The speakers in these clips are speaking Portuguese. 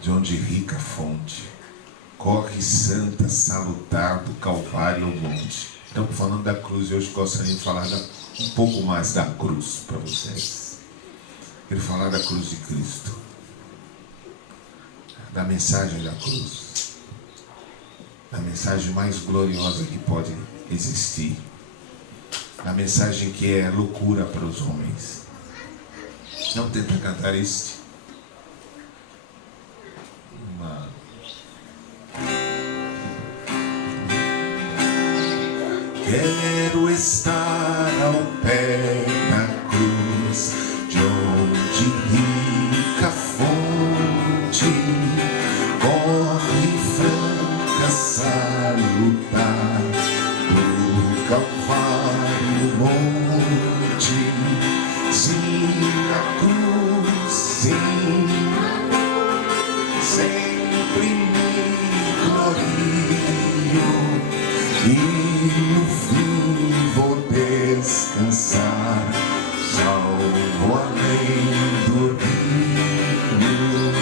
de onde rica fonte, corre santa, salutar do Calvário ao monte. Estamos falando da cruz e hoje gostaria de falar um pouco mais da cruz para vocês. Quero falar da cruz de Cristo, da mensagem da cruz, da mensagem mais gloriosa que pode existir, da mensagem que é loucura para os homens. Não tenta cantar este. Quero estar ao pé da cruz, de onde rica fonte corre franca salutar do Calvário monte. Sim, a cruz, sim, sempre me glorio e no fim vou descansar, salvo além do rio,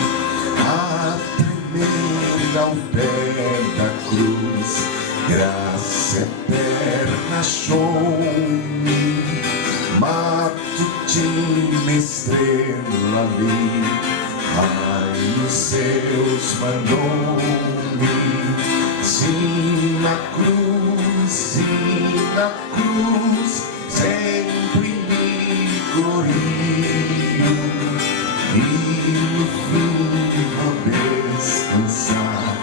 a tremer ao pé da cruz, graça eterna achou-me, matutina estrela ali, raios seus mandou-me. Sim, na cruz, sempre me glorio e no fim vou descansar,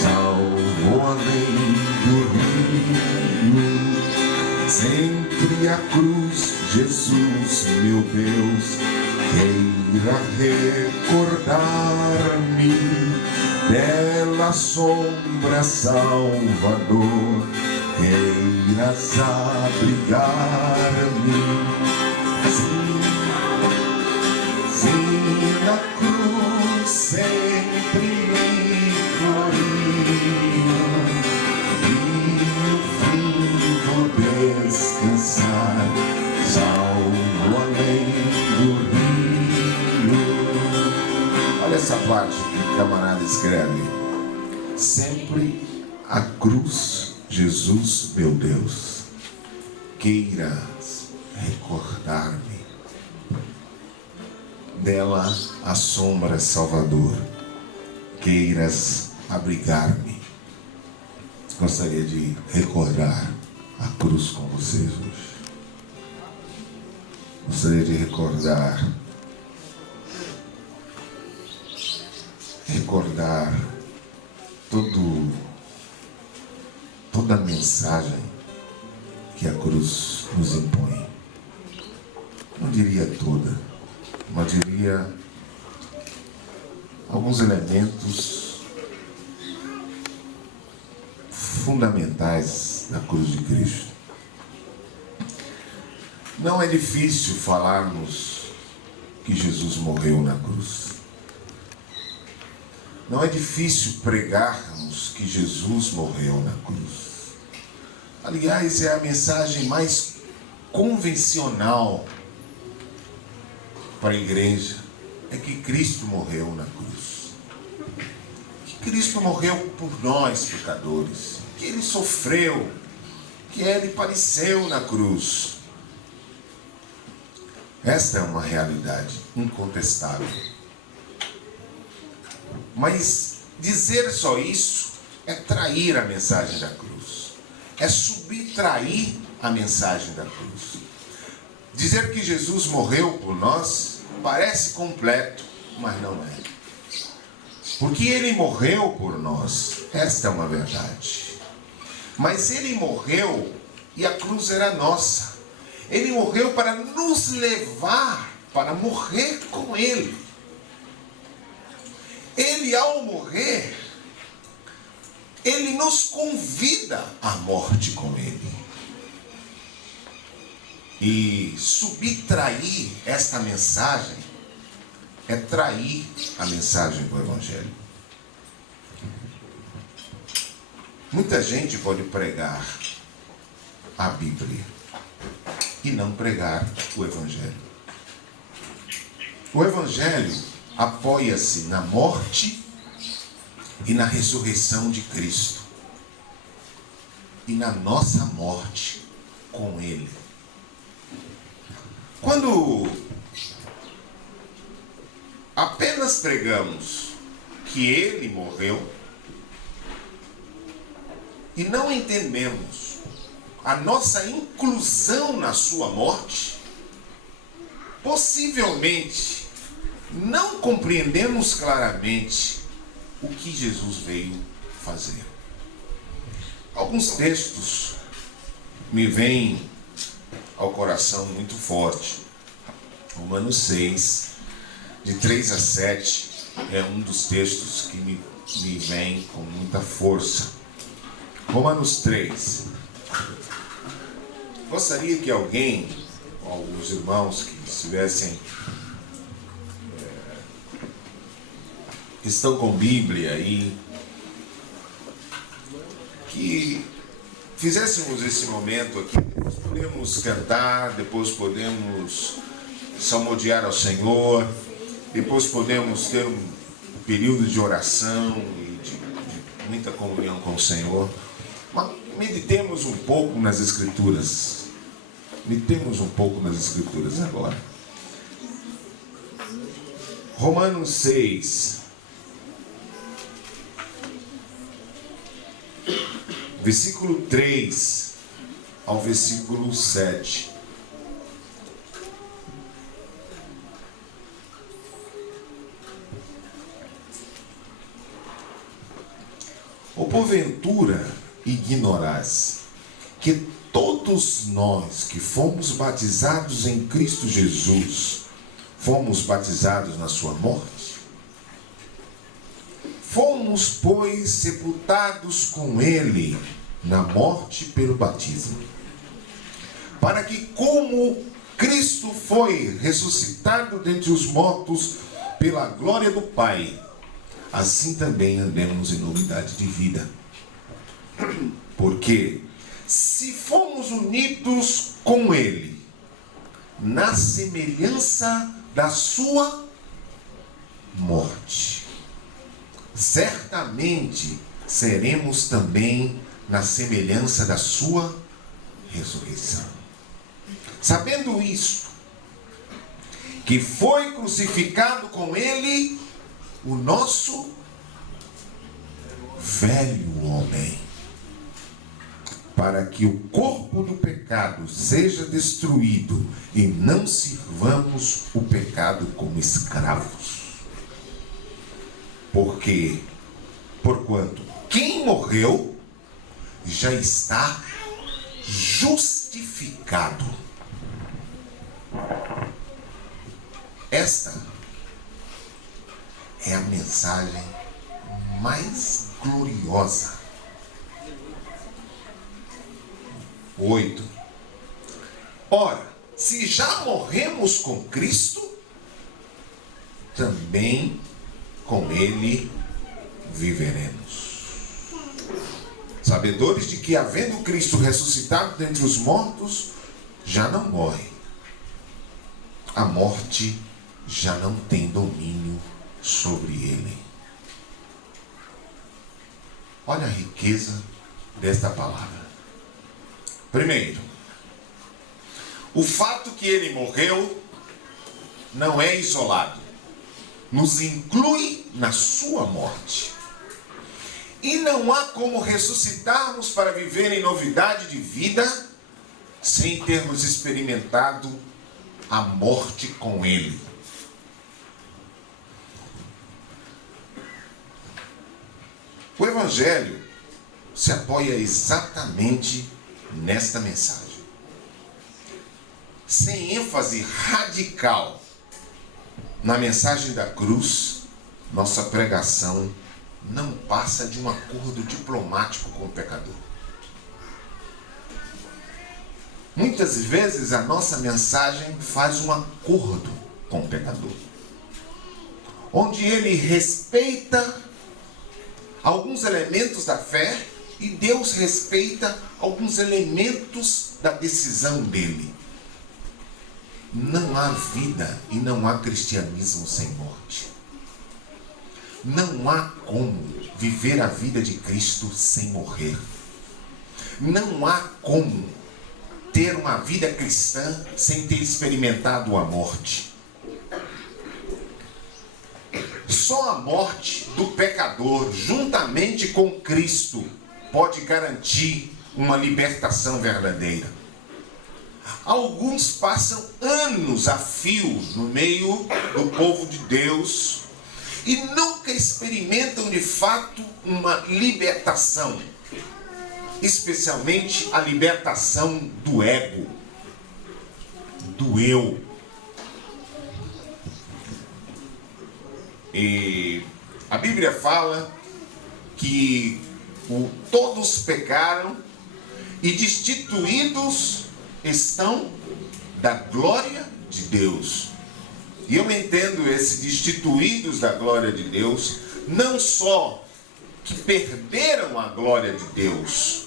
salvo além do rio. Sempre a cruz, Jesus, meu Deus, queira recordar-me dela sombra salvador, queiras abrigar-me. Sim, na cruz sempre me glorio e no fim vou descansar, salvo além do rio. Olha essa parte que o camarada escreve. Sempre a cruz, Jesus, meu Deus, queiras recordar-me dela a sombra salvador, queiras abrigar-me. Gostaria de recordar a cruz com vocês hoje. Gostaria de recordar toda a mensagem que a cruz nos impõe. Não diria toda, mas diria alguns elementos fundamentais da cruz de Cristo. Não é difícil falarmos que Jesus morreu na cruz. Não é difícil pregarmos que Jesus morreu na cruz. Aliás, é a mensagem mais convencional para a igreja, é que Cristo morreu na cruz. Que Cristo morreu por nós, pecadores. Que Ele sofreu, que Ele padeceu na cruz. Esta é uma realidade incontestável. Mas dizer só isso é trair a mensagem da cruz. É subtrair a mensagem da cruz. Dizer que Jesus morreu por nós parece completo, mas não é. Porque Ele morreu por nós, esta é uma verdade. Mas Ele morreu e a cruz era nossa. Ele morreu para nos levar, para morrer com Ele. Ele, ao morrer, Ele nos convida à morte com Ele. E subtrair esta mensagem é trair a mensagem do Evangelho. Muita gente pode pregar a Bíblia e não pregar o Evangelho. O Evangelho apoia-se na morte e na ressurreição de Cristo e na nossa morte com Ele. Quando apenas pregamos que Ele morreu e não entendemos a nossa inclusão na sua morte, possivelmente não compreendemos claramente o que Jesus veio fazer. Alguns textos me vêm ao coração muito forte. Romanos 6, de 3 a 7, é um dos textos que me vem com muita força. Romanos 3. Gostaria que alguém, alguns irmãos que estivessem, que estão com Bíblia aí, que fizéssemos esse momento aqui. Depois podemos cantar, depois podemos salmodiar ao Senhor, depois podemos ter um período de oração e de muita comunhão com o Senhor. Mas meditemos um pouco nas Escrituras. Meditemos um pouco nas Escrituras agora. Romanos 6, versículo 3 ao versículo 7. Ou porventura ignorás que todos nós que fomos batizados em Cristo Jesus, fomos batizados na sua morte? Fomos, pois, sepultados com Ele na morte pelo batismo, para que, como Cristo foi ressuscitado dentre os mortos pela glória do Pai, assim também andemos em novidade de vida. Porque, se fomos unidos com Ele na semelhança da sua morte, certamente seremos também na semelhança da sua ressurreição. Sabendo isto, que foi crucificado com Ele o nosso velho homem, para que o corpo do pecado seja destruído e não sirvamos o pecado como escravos. Porquanto quem morreu já está justificado. Esta é a mensagem mais gloriosa. 8. Ora, se já morremos com Cristo, também com Ele viveremos. Sabedores de que, havendo Cristo ressuscitado dentre os mortos, já não morre. A morte já não tem domínio sobre ele. Olha a riqueza desta palavra. Primeiro, o fato que ele morreu não é isolado. Nos inclui na sua morte. E não há como ressuscitarmos para viver em novidade de vida sem termos experimentado a morte com Ele. O Evangelho se apoia exatamente nesta mensagem. Sem ênfase radical na mensagem da cruz, nossa pregação não passa de um acordo diplomático com o pecador. Muitas vezes a nossa mensagem faz um acordo com o pecador, onde ele respeita alguns elementos da fé e Deus respeita alguns elementos da decisão dele. Não há vida e não há cristianismo sem morte. Não há como viver a vida de Cristo sem morrer. Não há como ter uma vida cristã sem ter experimentado a morte. Só a morte do pecador, juntamente com Cristo, pode garantir uma libertação verdadeira. Alguns passam anos a fio no meio do povo de Deus e nunca experimentam de fato uma libertação, especialmente a libertação do ego, do eu. E a Bíblia fala que todos pecaram e destituídos estão da glória de Deus. E eu entendo esse destituídos da glória de Deus, não só que perderam a glória de Deus,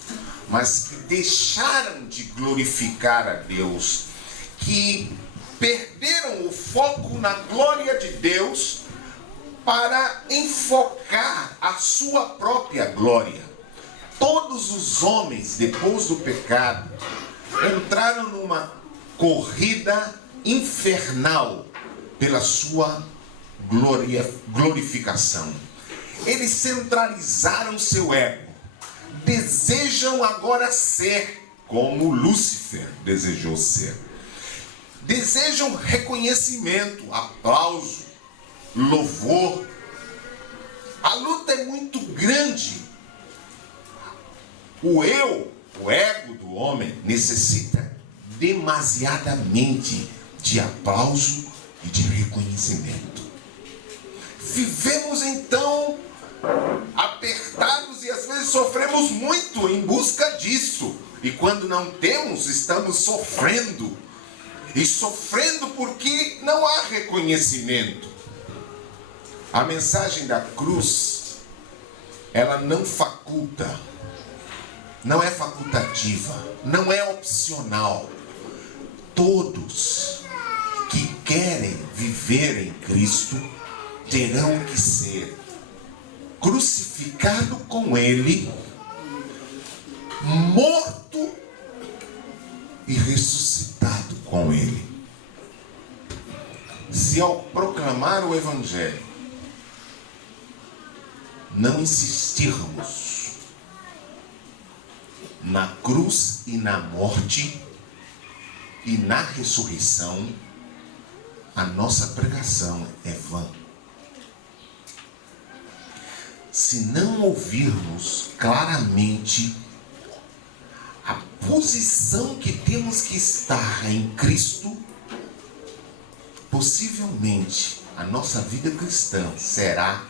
mas que deixaram de glorificar a Deus, que perderam o foco na glória de Deus para enfocar a sua própria glória. Todos os homens, depois do pecado, entraram numa corrida infernal pela sua glorificação. Eles centralizaram seu ego. Desejam agora ser como Lúcifer desejou ser. Desejam reconhecimento, aplauso, louvor. A luta é muito grande. O eu, o ego do homem, necessita demasiadamente de aplauso e de reconhecimento. Vivemos então apertados e às vezes sofremos muito em busca disso. E quando não temos, estamos sofrendo. E sofrendo porque não há reconhecimento. A mensagem da cruz, ela não faculta, não é facultativa, não é opcional. Todos que querem viver em Cristo terão que ser crucificado com Ele, morto e ressuscitado com Ele. Se ao proclamar o Evangelho não insistirmos na cruz e na morte e na ressurreição, a nossa pregação é vã. Se não ouvirmos claramente a posição que temos que estar em Cristo, possivelmente a nossa vida cristã será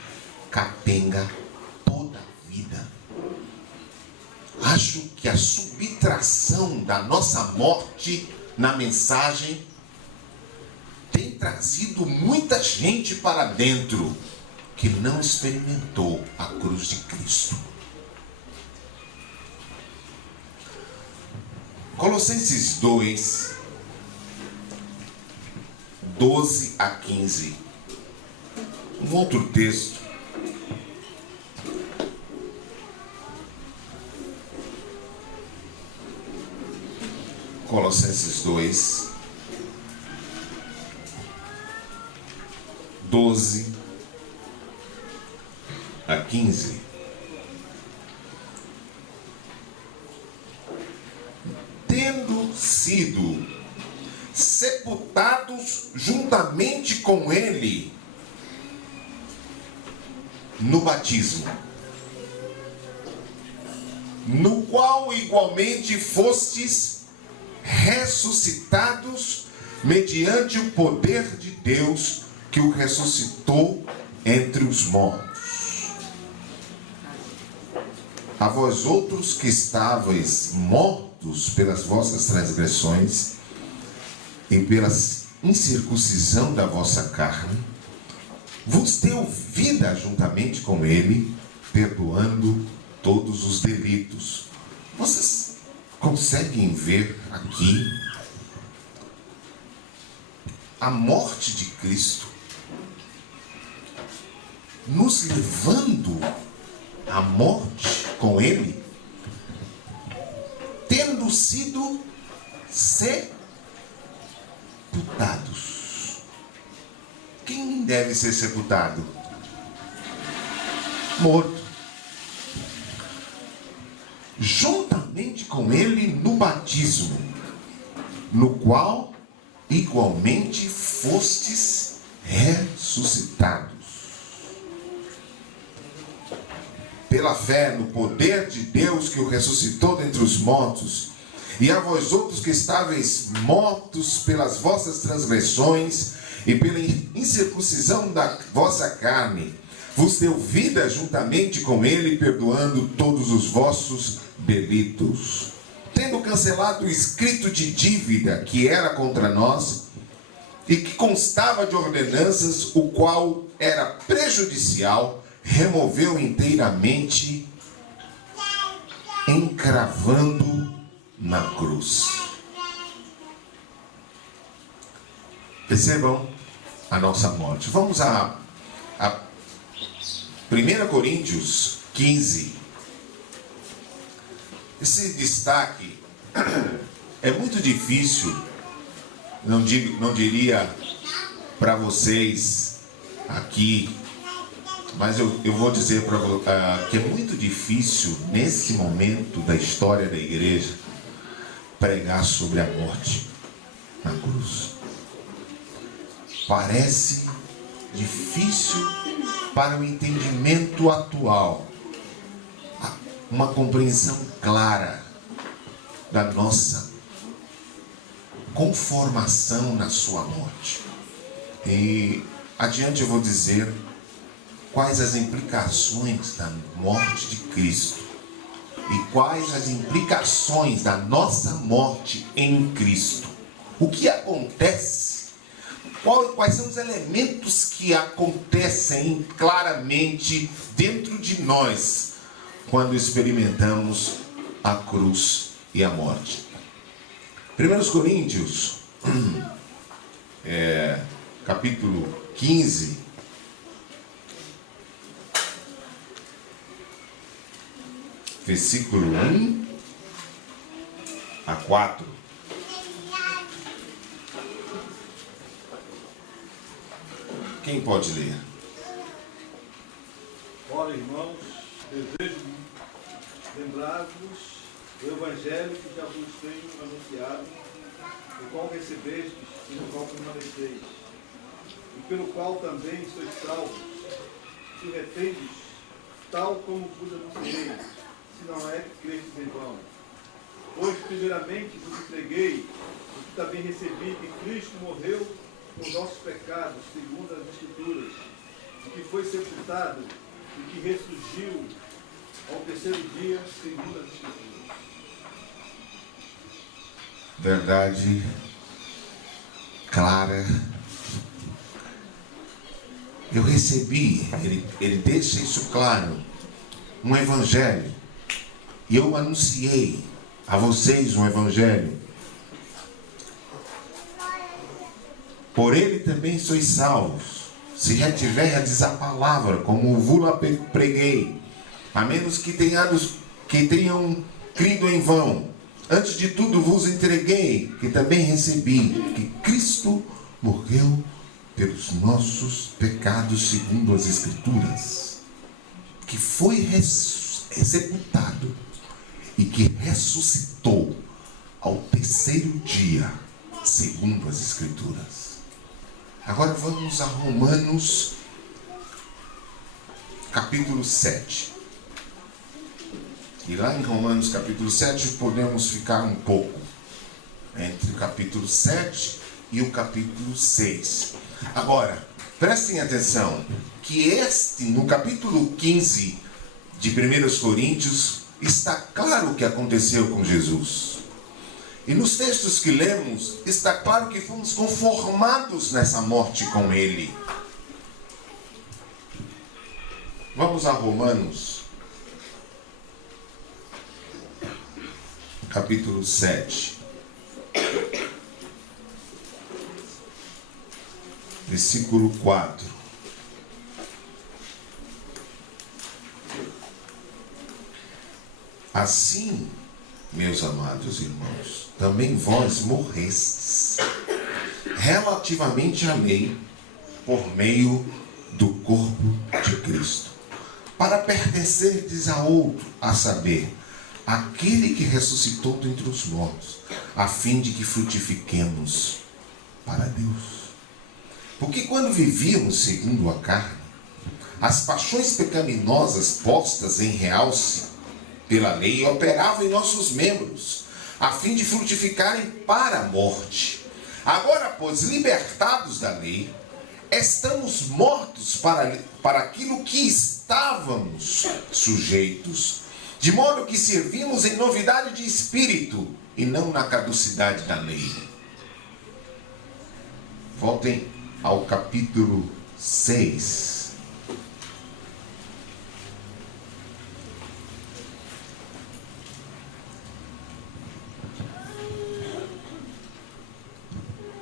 capenga toda a vida. Acho que a subtração da nossa morte na mensagem tem trazido muita gente para dentro que não experimentou a cruz de Cristo. Colossenses 2, 12 a 15. Um outro texto. Colossenses 2, 12 a 15. Tendo sido sepultados juntamente com Ele no batismo, no qual igualmente fostes ressuscitados mediante o poder de Deus que o ressuscitou entre os mortos. A vós outros que estavais mortos pelas vossas transgressões e pela incircuncisão da vossa carne, vos deu vida juntamente com Ele, perdoando todos os delitos. Vocês conseguem ver aqui a morte de Cristo nos levando à morte com ele, tendo sido sepultados. Quem deve ser sepultado? Morto. Juntamente com ele no batismo, no qual igualmente fostes ressuscitados. Pela fé no poder de Deus que o ressuscitou dentre os mortos, e a vós outros que estáveis mortos pelas vossas transgressões e pela incircuncisão da vossa carne, vos deu vida juntamente com ele, perdoando todos os vossos delitos, tendo cancelado o escrito de dívida que era contra nós e que constava de ordenanças, o qual era prejudicial, removeu inteiramente, encravando na cruz. Percebam a nossa morte. Vamos a 1 Coríntios 15. Esse destaque é muito difícil, não diria para vocês aqui, mas eu vou dizer que é muito difícil, nesse momento da história da igreja, pregar sobre a morte na cruz. Parece difícil para o entendimento atual, uma compreensão clara da nossa conformação na sua morte. E adiante eu vou dizer quais as implicações da morte de Cristo e quais as implicações da nossa morte em Cristo. O que acontece? Quais são os elementos que acontecem claramente dentro de nós quando experimentamos a cruz e a morte? 1 Coríntios, capítulo 15, versículo 1 a 4. Quem pode ler? Ora, irmãos, desejo lembrar-vos do Evangelho que já vos tenho anunciado, o qual recebestes e no qual permaneceis, e pelo qual também sois salvos, se retendes, tal como vos anunciei, se não é que crestes em vão. Pois, primeiramente, vos entreguei o que também recebi, que Cristo morreu por nossos pecados, segundo as Escrituras, e que foi sepultado, e que ressurgiu ao terceiro dia, segundo as Escrituras. Verdade clara. Eu recebi, ele deixa isso claro, um evangelho, e eu anunciei a vocês um evangelho. Por ele também sois salvos, se retiverdes a palavra, como vos preguei, a menos que tenham crido em vão. Antes de tudo vos entreguei, que também recebi, que Cristo morreu pelos nossos pecados, segundo as Escrituras, que foi sepultado e que ressuscitou ao terceiro dia, segundo as Escrituras. Agora vamos a Romanos, capítulo 7. E lá em Romanos, capítulo 7, podemos ficar um pouco entre o capítulo 7 e o capítulo 6. Agora, prestem atenção, que no capítulo 15 de 1 Coríntios, está claro o que aconteceu com Jesus. E nos textos que lemos, está claro que fomos conformados nessa morte com Ele. Vamos a Romanos, capítulo 7. Versículo 4. Assim, meus amados irmãos, também vós morrestes relativamente à lei por meio do corpo de Cristo, para pertencerdes a outro, a saber, aquele que ressuscitou dentre os mortos, a fim de que frutifiquemos para Deus. Porque quando vivíamos segundo a carne, as paixões pecaminosas postas em realce pela lei operavam em nossos membros, a fim de frutificarem para a morte. Agora, pois, libertados da lei, estamos mortos para aquilo que estávamos sujeitos, de modo que servimos em novidade de espírito e não na caducidade da lei. Voltem ao capítulo 6.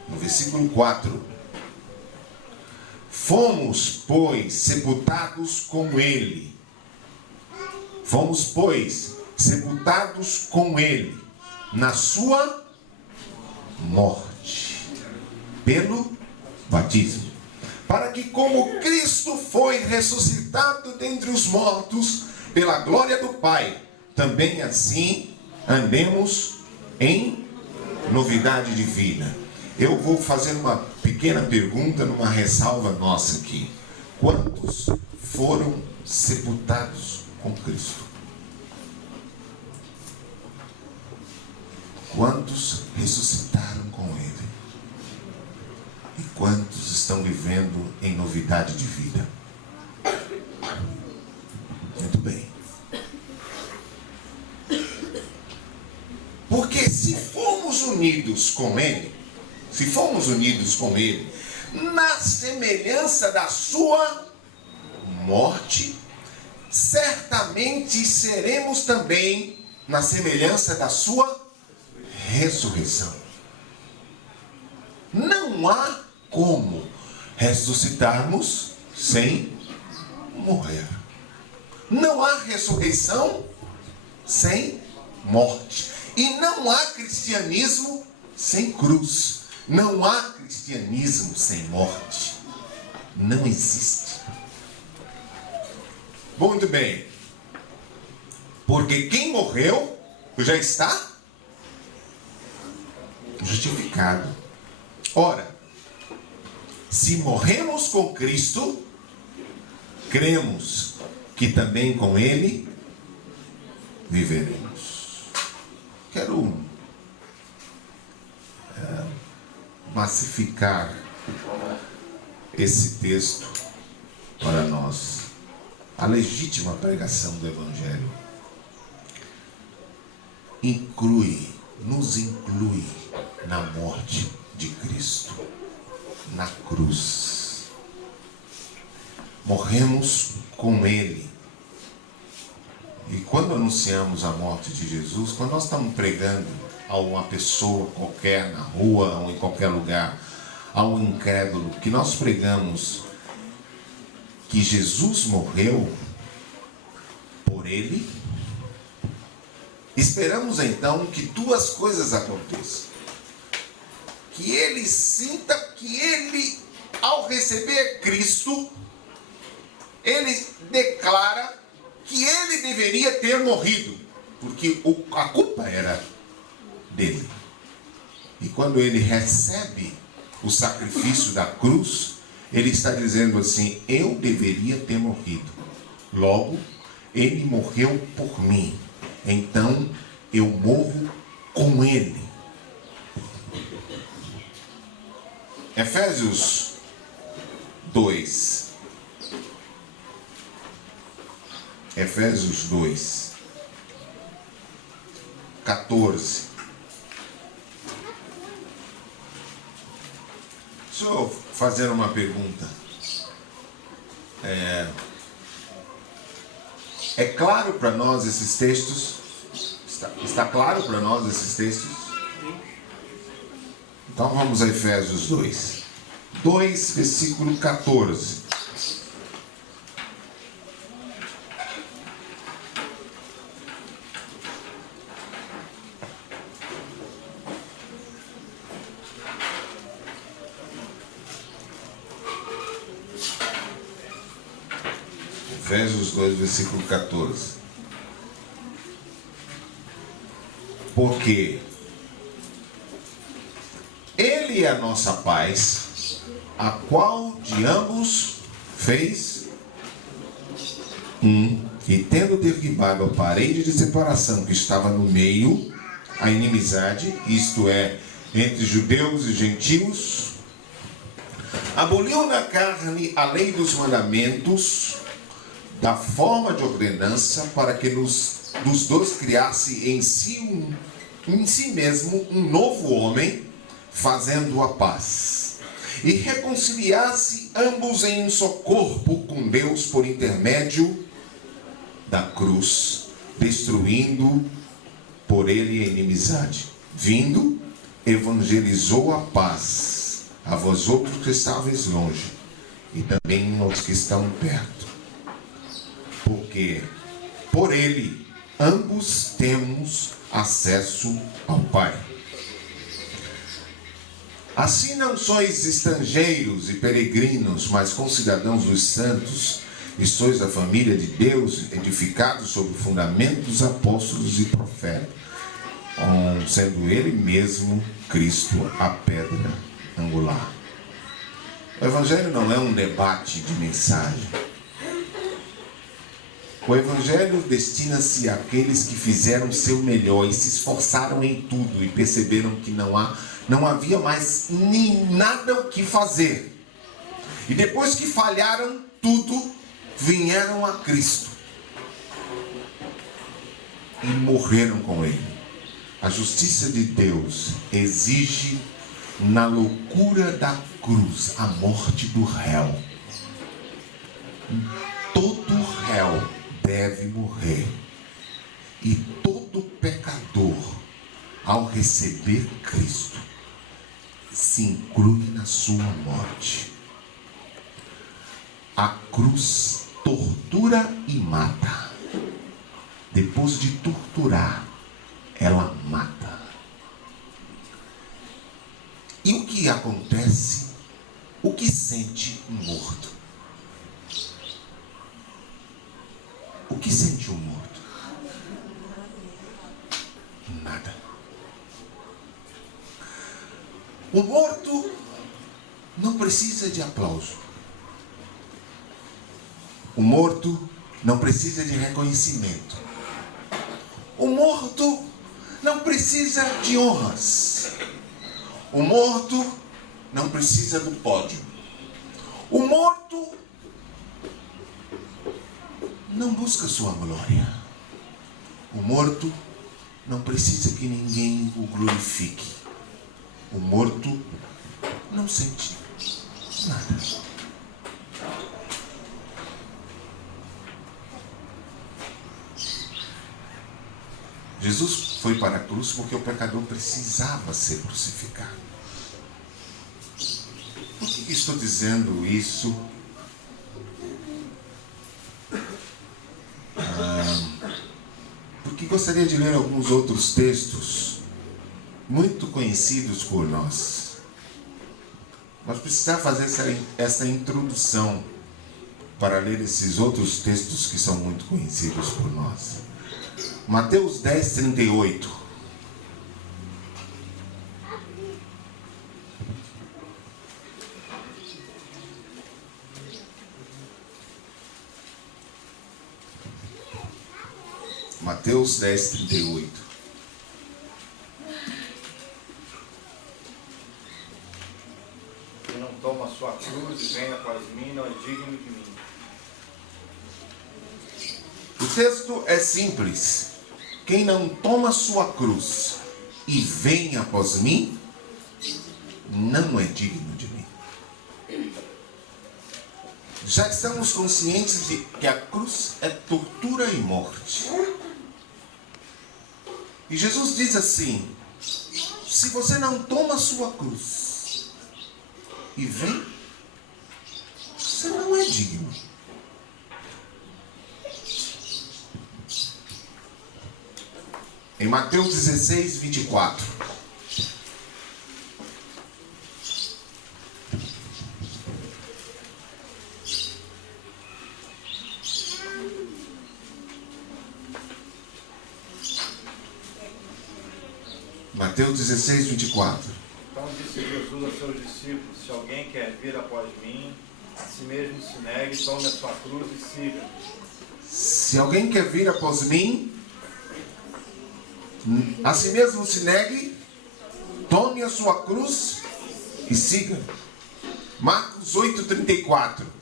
No versículo 4. Fomos, pois, sepultados com ele. Fomos, pois, sepultados com ele na sua morte, pelo batismo, para que, como Cristo foi ressuscitado dentre os mortos pela glória do Pai, também assim andemos em novidade de vida. Eu vou fazer uma pequena pergunta, numa ressalva nossa aqui. Quantos foram sepultados com Cristo? Quantos ressuscitaram com Ele? E quantos estão vivendo em novidade de vida? Muito bem. Porque se formos unidos com Ele, na semelhança da sua morte, certamente seremos também na semelhança da sua ressurreição. Não há como ressuscitarmos sem morrer. Não há ressurreição sem morte. E não há cristianismo sem cruz. Não há cristianismo sem morte. Não existe. Muito bem. Porque quem morreu já está justificado. Ora, se morremos com Cristo, cremos que também com Ele viveremos. Quero massificar esse texto para nós. A legítima pregação do Evangelho nos inclui na morte de Cristo, na cruz. Morremos com Ele. E quando anunciamos a morte de Jesus, quando nós estamos pregando a uma pessoa qualquer na rua ou em qualquer lugar, a um incrédulo, que nós pregamos que Jesus morreu por ele, esperamos então que duas coisas aconteçam. Que ele sinta que ele, ao receber Cristo, ele declara que ele deveria ter morrido, porque a culpa era dele. E quando ele recebe o sacrifício da cruz, ele está dizendo assim: eu deveria ter morrido, logo ele morreu por mim, então eu morro com ele. Efésios 2. Efésios 2, 14. Deixa eu fazer uma pergunta. É claro para nós esses textos? Está claro para nós esses textos? Então vamos a Efésios 2. 2, versículo 14. Efésios 2, versículo 14. Porque Ele é a nossa paz, a qual de ambos fez um, e tendo derribado a parede de separação que estava no meio, a inimizade, isto é, entre judeus e gentios, aboliu na carne a lei dos mandamentos, da forma de ordenança, para que dos dois criasse em si mesmo um novo homem, fazendo a paz, e reconciliasse ambos em um só corpo com Deus por intermédio da cruz, destruindo por ele a inimizade. Vindo, evangelizou a paz a vós outros que estáveis longe, e também aos que estão perto. Porque por ele ambos temos acesso ao Pai. Assim não sois estrangeiros e peregrinos, mas concidadãos dos santos, e sois da família de Deus, edificados sobre o fundamento dos apóstolos e profetas, sendo ele mesmo Cristo a pedra angular. O Evangelho não é um debate de mensagem. O Evangelho destina-se àqueles que fizeram o seu melhor e se esforçaram em tudo e perceberam que não havia mais nem nada o que fazer. E depois que falharam tudo, vieram a Cristo e morreram com Ele. A justiça de Deus exige, na loucura da cruz, a morte do réu. Todo réu deve morrer. E todo pecador, ao receber Cristo, se inclui na sua morte. A cruz tortura e mata. Depois de torturar, ela mata. E o que acontece? O que sente um morto? O que sente um morto? Nada. O morto não precisa de aplauso. O morto não precisa de reconhecimento. O morto não precisa de honras. O morto não precisa do pódio. O morto não busca sua glória. O morto não precisa que ninguém o glorifique. O morto não sente nada. Jesus foi para a cruz porque o pecador precisava ser crucificado. Por que estou dizendo isso? Porque gostaria de ler alguns outros textos muito conhecidos por nós. Mas precisava fazer essa introdução para ler esses outros textos que são muito conhecidos por nós. Mateus 10, 38. Mateus 10, 38. Quem não toma a sua cruz e vem após mim, não é digno de mim. O texto é simples. Quem não toma sua cruz e vem após mim, não é digno de mim. Já estamos conscientes de que a cruz é tortura e morte. E Jesus diz assim: se você não toma sua cruz e vem, você não é digno. Em Mateus 16, 24. Mateus 16, 24. Então disse Jesus aos seus discípulos: se alguém quer vir após mim, a si mesmo se negue, tome a sua cruz e siga-me. Se alguém quer vir após mim, a si mesmo se negue, tome a sua cruz e siga. Marcos 8, 34.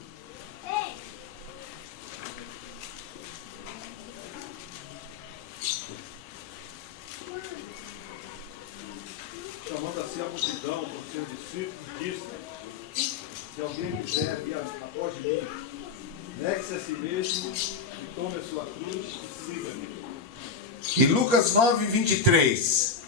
Chamando assim a multidão por seus discípulos, disse: se alguém quiser vir após mim, negue-se a si mesmo e tome a sua cruz e siga-me. E Lucas 9, 23.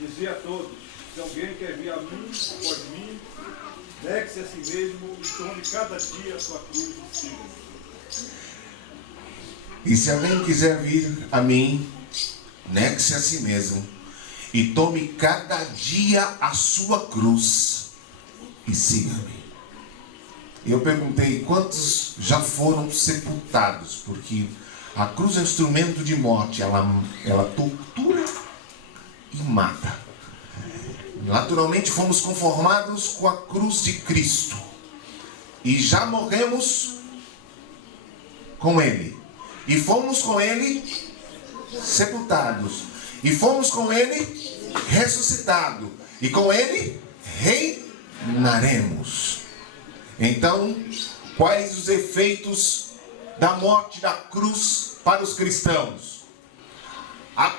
Dizia a todos: se alguém quer vir após mim, negue-se a si mesmo e tome cada dia a sua cruz e siga-me. E se alguém quiser vir a mim, negue-se a si mesmo e tome cada dia a sua cruz e siga-me. Eu perguntei quantos já foram sepultados, porque a cruz é um instrumento de morte, ela tortura e mata. Naturalmente fomos conformados com a cruz de Cristo e já morremos com Ele, e fomos com Ele sepultados, e fomos com Ele ressuscitados, e com Ele reinaremos. Então, quais os efeitos da morte da cruz para os cristãos? A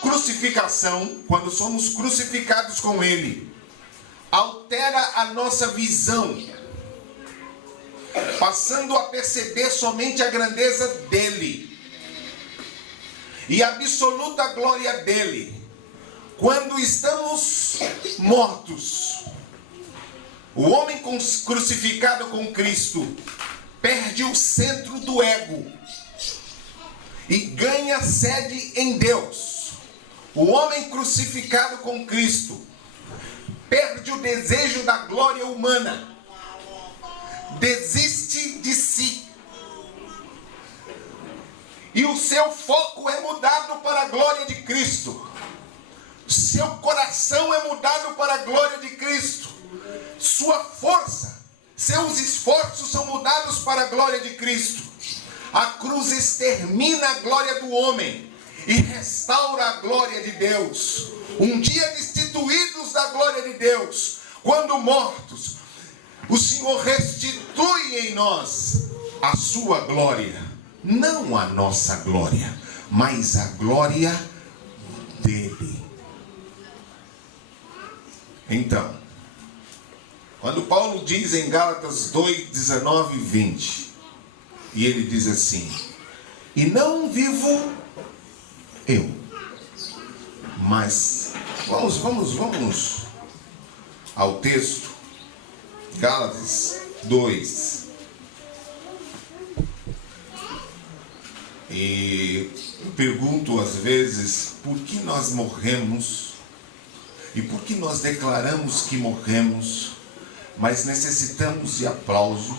crucificação, quando somos crucificados com Ele, altera a nossa visão, passando a perceber somente a grandeza dEle e a absoluta glória dEle. Quando estamos mortos, o homem crucificado com Cristo perde o centro do ego e ganha sede em Deus. O homem crucificado com Cristo perde o desejo da glória humana, desiste de si, e o seu foco é mudado para a glória de Cristo. Seu coração é mudado para a glória de Cristo. Sua força, seus esforços são mudados para a glória de Cristo. A cruz extermina a glória do homem e restaura a glória de Deus. Um dia destituídos da glória de Deus, quando mortos, o Senhor restitui em nós a sua glória. Não a nossa glória, mas a glória dele. Então, quando Paulo diz em Gálatas 2, 19 e 20, e ele diz assim: e não vivo eu, mas vamos ao texto. Gálatas 2. E eu pergunto às vezes por que nós morremos e por que nós declaramos que morremos, mas necessitamos de aplauso,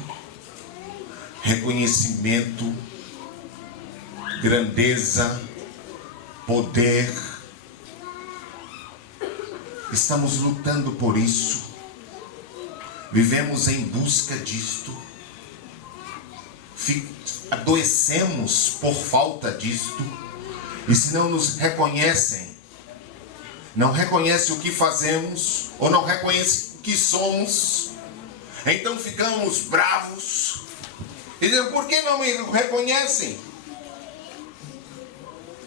reconhecimento, grandeza, poder. Estamos lutando por isso, vivemos em busca disto, adoecemos por falta disto, e se não nos reconhecem, não reconhecem o que fazemos, ou não reconhecem o que somos, então ficamos bravos, e dizem: por que não me reconhecem?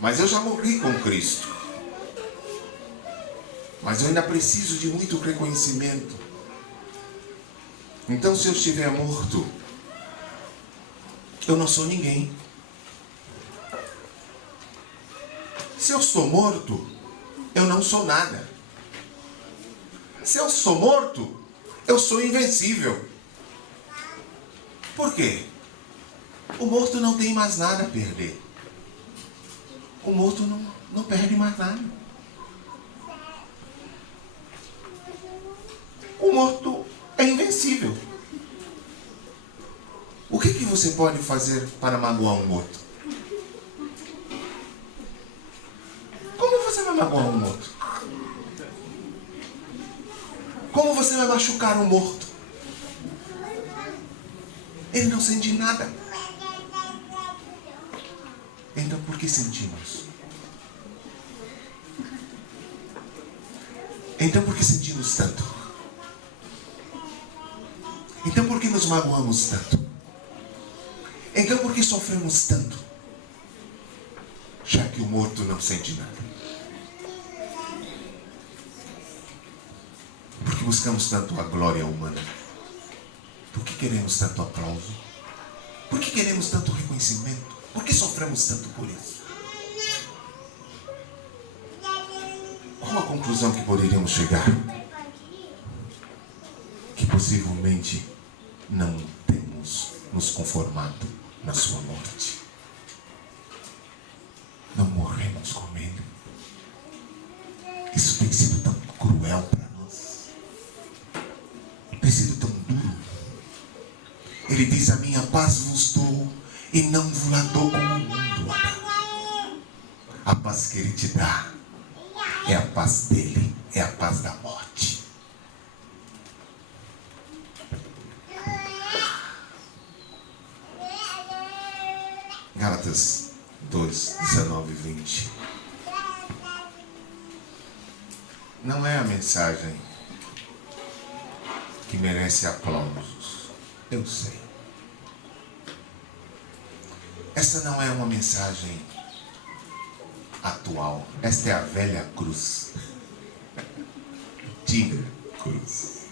Mas eu já morri com Cristo, mas eu ainda preciso de muito reconhecimento. Então, se eu estiver morto, eu não sou ninguém. Se eu sou morto, eu não sou nada. Se eu sou morto, eu sou invencível. Por quê? O morto não tem mais nada a perder. O morto não perde mais nada. o morto é invencível. O que você pode fazer para magoar um morto? Como você vai magoar um morto? Como você vai machucar um morto? Ele não sente nada. Então por que sentimos? Então por que sentimos tanto? Então por que nos magoamos tanto? Então por que sofremos tanto? Já que o morto não sente nada. Por que buscamos tanto a glória humana? Por que queremos tanto aplauso? Por que queremos tanto reconhecimento? Por que sofremos tanto por isso? Qual a conclusão que poderíamos chegar? Que possivelmente não temos nos conformado na sua morte. Não morremos com ele. Isso tem sido tão cruel para nós. Tem sido tão duro. Ele diz: a minha paz vos dou e não vos la dou como o mundo a dá. A paz que ele te dá é a paz dele, é a paz da morte. Gálatas 2, 19 e 20. Não é a mensagem que merece aplausos. Eu sei. Essa não é uma mensagem atual. Esta é a velha cruz. Antiga cruz.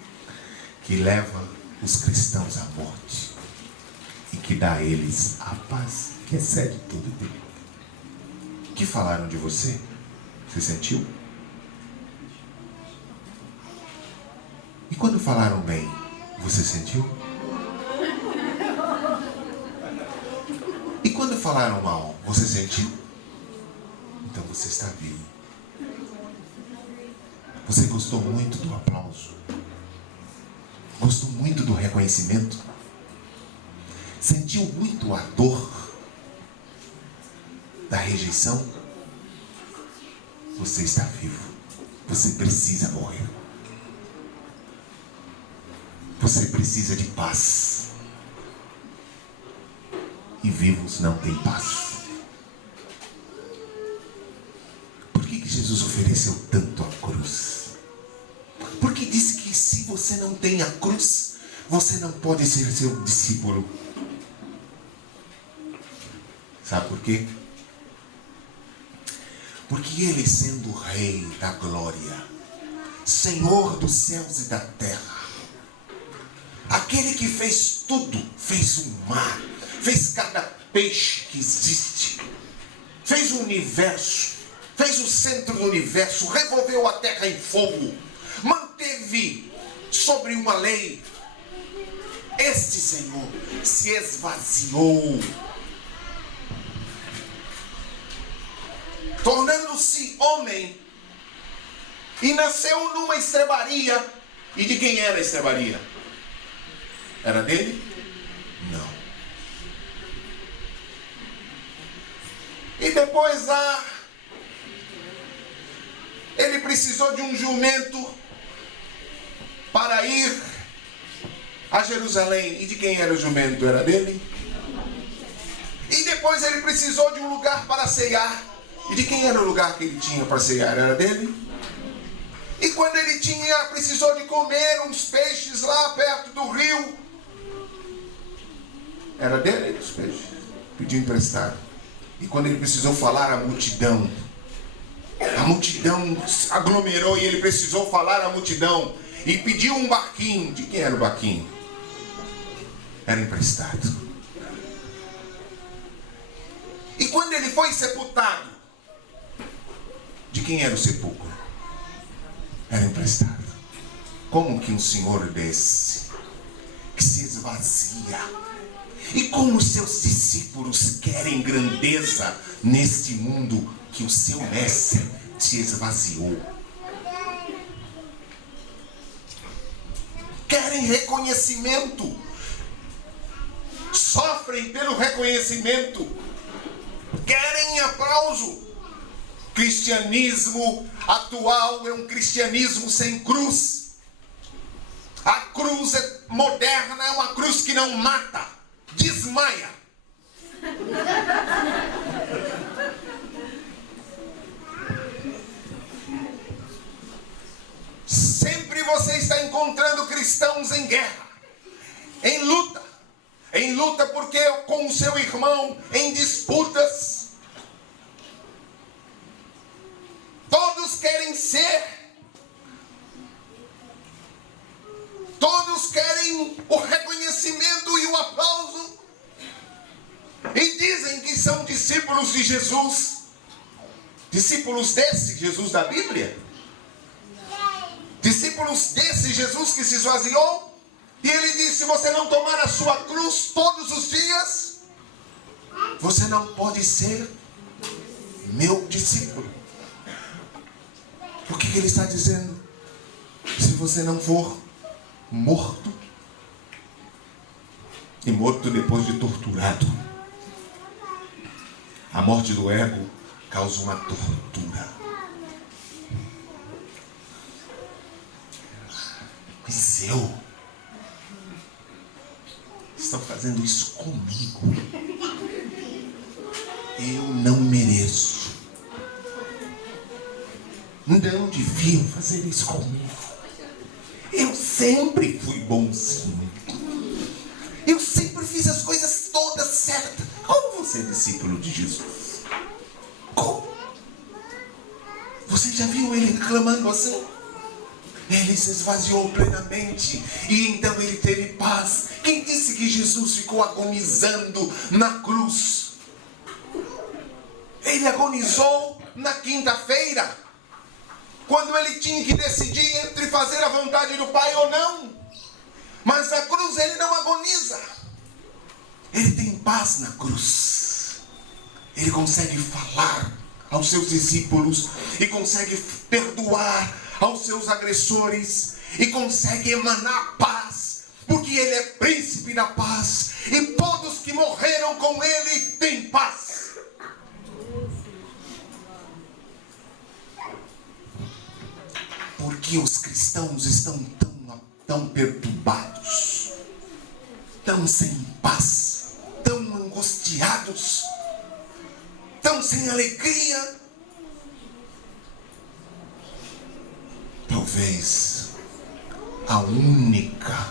Que leva os cristãos à morte. E que dá a eles a paz que excede todo entendimento. O que falaram de você? Você sentiu? E quando falaram bem, você sentiu? E quando falaram mal, você sentiu? Então você está vivo. Você gostou muito do aplauso? Gostou muito do reconhecimento? Sentiu muito a dor da rejeição? Você está vivo. Você precisa morrer. Você precisa de paz. E vivos não têm paz. Por que Jesus ofereceu tanto a cruz? Porque disse que se você não tem a cruz, você não pode ser seu discípulo. Sabe por quê? Porque ele, sendo o Rei da glória, Senhor dos céus e da terra, aquele que fez tudo, fez o mar, fez cada peixe que existe, fez o universo, fez o centro do universo, revolveu a terra em fogo, manteve sobre uma lei. Este Senhor se esvaziou, tornando-se homem, e nasceu numa estrebaria. E de quem era a estrebaria? Era dele? Não. E depois ele precisou de um jumento para ir a Jerusalém. E de quem era o jumento? Era dele? E depois ele precisou de um lugar para ceiar. E de quem era o lugar que ele tinha para ceiar? Era dele? E quando ele precisou de comer uns peixes lá perto do rio, era dele os peixes. Pediu emprestado. E quando ele precisou falar, a multidão aglomerou e ele precisou falar à multidão. E pediu um barquinho. De quem era o barquinho? Era emprestado. E quando ele foi sepultado, de quem era o sepulcro? Era emprestado. Como que um senhor desse, que se esvazia, e como os seus discípulos querem grandeza neste mundo que o seu mestre se esvaziou? querem reconhecimento, sofrem pelo reconhecimento, querem aplauso. Cristianismo atual é um cristianismo sem cruz. A cruz moderna é uma cruz que não mata, desmaia. Sempre você está encontrando cristãos em guerra, em luta porque com o seu irmão, em disputas. Todos querem ser, todos querem o reconhecimento e o aplauso, e dizem que são discípulos de Jesus, discípulos desse Jesus da Bíblia, discípulos desse Jesus que se esvaziou, e ele disse: se você não tomar a sua cruz todos os dias, você não pode ser meu discípulo. O que ele está dizendo? Se você não for morto, e morto depois de torturado, a morte do ego causa uma tortura. Mas estão fazendo isso comigo. Eu não mereço. Não deviam fazer isso comigo. Eu sempre fui bonzinho. Eu sempre fiz as coisas todas certas. Como você é discípulo de Jesus? Como? Você já viu ele reclamando assim? Ele se esvaziou plenamente e então ele teve paz. Quem disse que Jesus ficou agonizando na cruz? Ele agonizou na quinta-feira, quando ele tinha que decidir entre fazer a vontade do Pai ou não. Mas na cruz ele não agoniza. Ele tem paz na cruz. Ele consegue falar aos seus discípulos e consegue perdoar aos seus agressores e consegue emanar paz, porque ele é príncipe da paz e todos que morreram com ele têm paz. Porque os cristãos estão tão perturbados, tão sem paz, tão angustiados, tão sem alegria. Talvez a única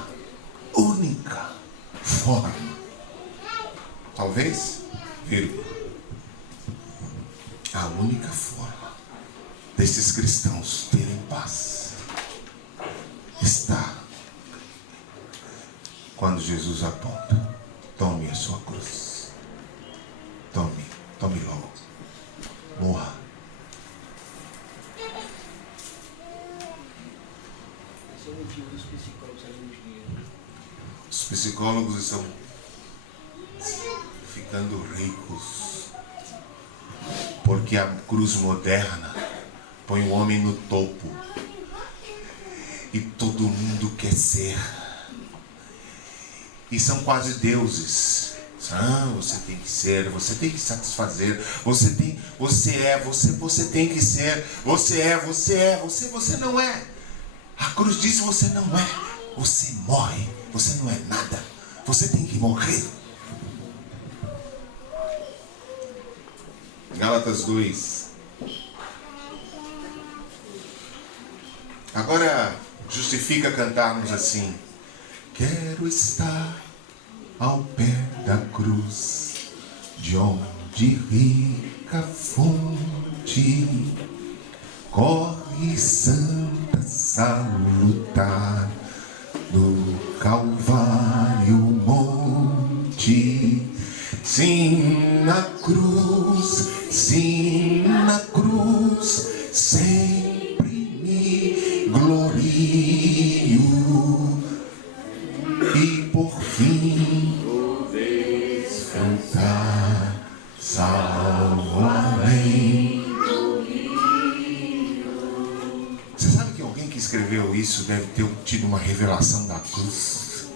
forma, a única forma desses cristãos terem paz está quando Jesus aponta: tome a sua cruz, tome logo, morra. Os psicólogos estão ficando ricos porque a cruz moderna põe o homem no topo e todo mundo quer ser, e são quase deuses. Você tem que ser, você tem que satisfazer, você tem que ser, você não é. A cruz diz: você não é, você morre, você não é nada, você tem que morrer. Gálatas 2. Agora justifica cantarmos assim: quero estar ao pé da cruz, de onde rica fonte corre santa salutar, do Calvário monte. Sim, na cruz, sempre me glorio, e por fim vou desfrutar, salvo além. Você sabe que alguém quis escreveu isso deve ter tido uma revelação da cruz.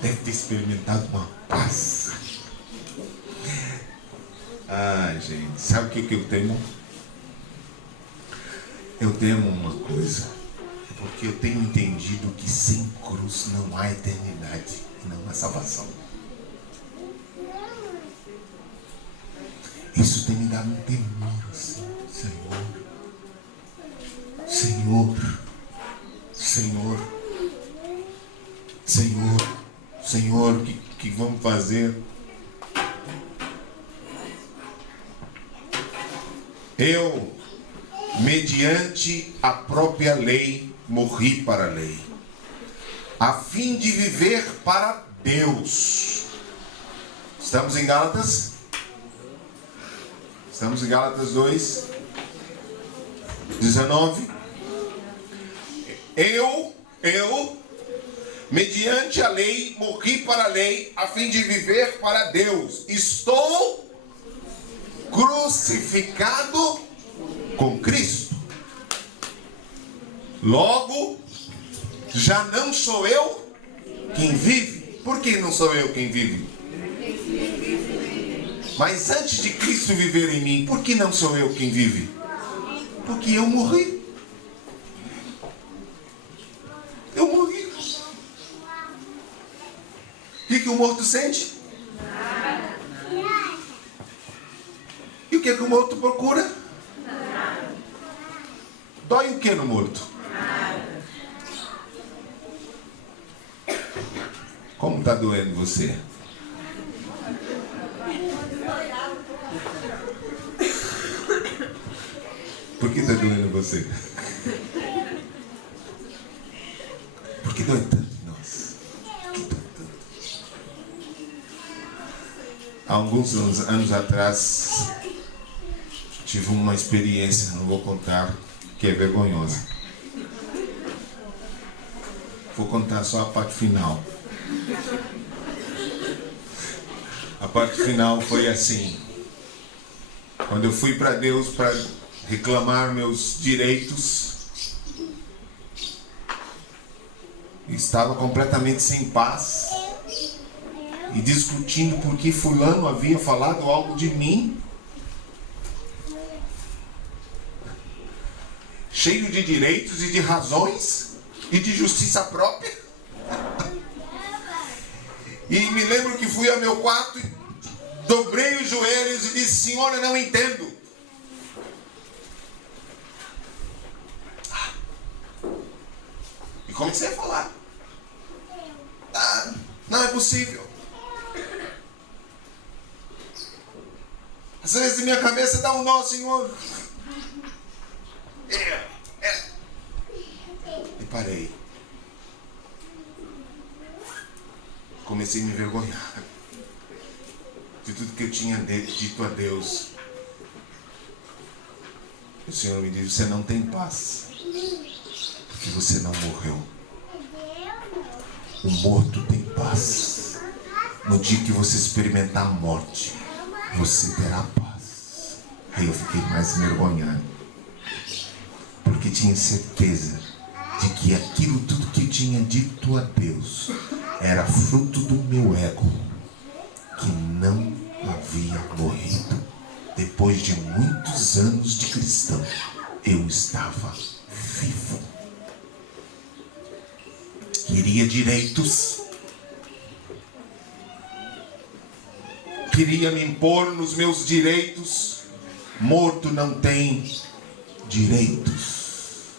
Deve ter experimentado uma paz. Ai, gente, sabe o que eu temo? Eu temo uma coisa. Porque eu tenho entendido que sem cruz não há eternidade e não há salvação. Isso tem me dado um temor assim, Senhor, o que vamos fazer? Eu, mediante a própria lei, morri para a lei, a fim de viver para Deus. Estamos em Gálatas? Estamos em Gálatas 2, 19. Eu, mediante a lei, morri para a lei, a fim de viver para Deus. Estou crucificado com Cristo. Logo, já não sou eu quem vive. Por que não sou eu quem vive? Mas antes de Cristo viver em mim, por que não sou eu quem vive? Porque eu morri. Eu morri. O que o morto sente? E o que o morto procura? Dói o que no morto? Como está doendo você? Por que está doendo você? Por que dói tanto em nós? Por que dói tanto? Há alguns anos atrás, tive uma experiência, não vou contar, que é vergonhosa. Vou contar só a parte final. A parte final foi assim. Quando eu fui para Deus para reclamar meus direitos, estava completamente sem paz e discutindo porque fulano havia falado algo de mim, cheio de direitos e de razões e de justiça própria. E me lembro que fui ao meu quarto e dobrei os joelhos e disse: Senhor, eu não entendo. E comecei a falar. Não é possível. Às vezes minha cabeça dá um nó, Senhor. E parei. Comecei a me envergonhar de tudo que eu tinha dito a Deus. O Senhor me disse: você não tem paz, porque você não morreu. O morto tem paz. No dia que você experimentar a morte, você terá paz. Aí eu fiquei mais envergonhado, porque tinha certeza de que aquilo tudo que eu tinha dito a Deus era fruto do meu ego, que não havia morrido. Depois de muitos anos de cristão, eu estava vivo. Queria direitos. Queria me impor nos meus direitos. Morto não tem direitos.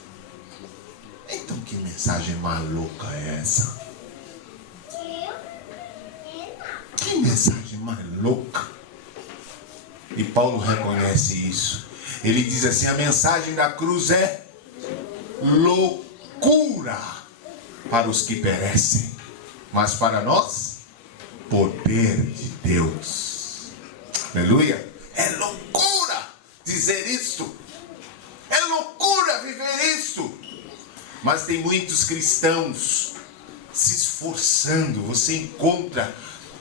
Então que mensagem maluca é essa? Que mensagem mais louca. E Paulo reconhece isso. Ele diz assim: a mensagem da cruz é loucura para os que perecem, mas para nós, poder de Deus. Aleluia. É loucura dizer isto. É loucura viver isto. Mas tem muitos cristãos se esforçando. Você encontra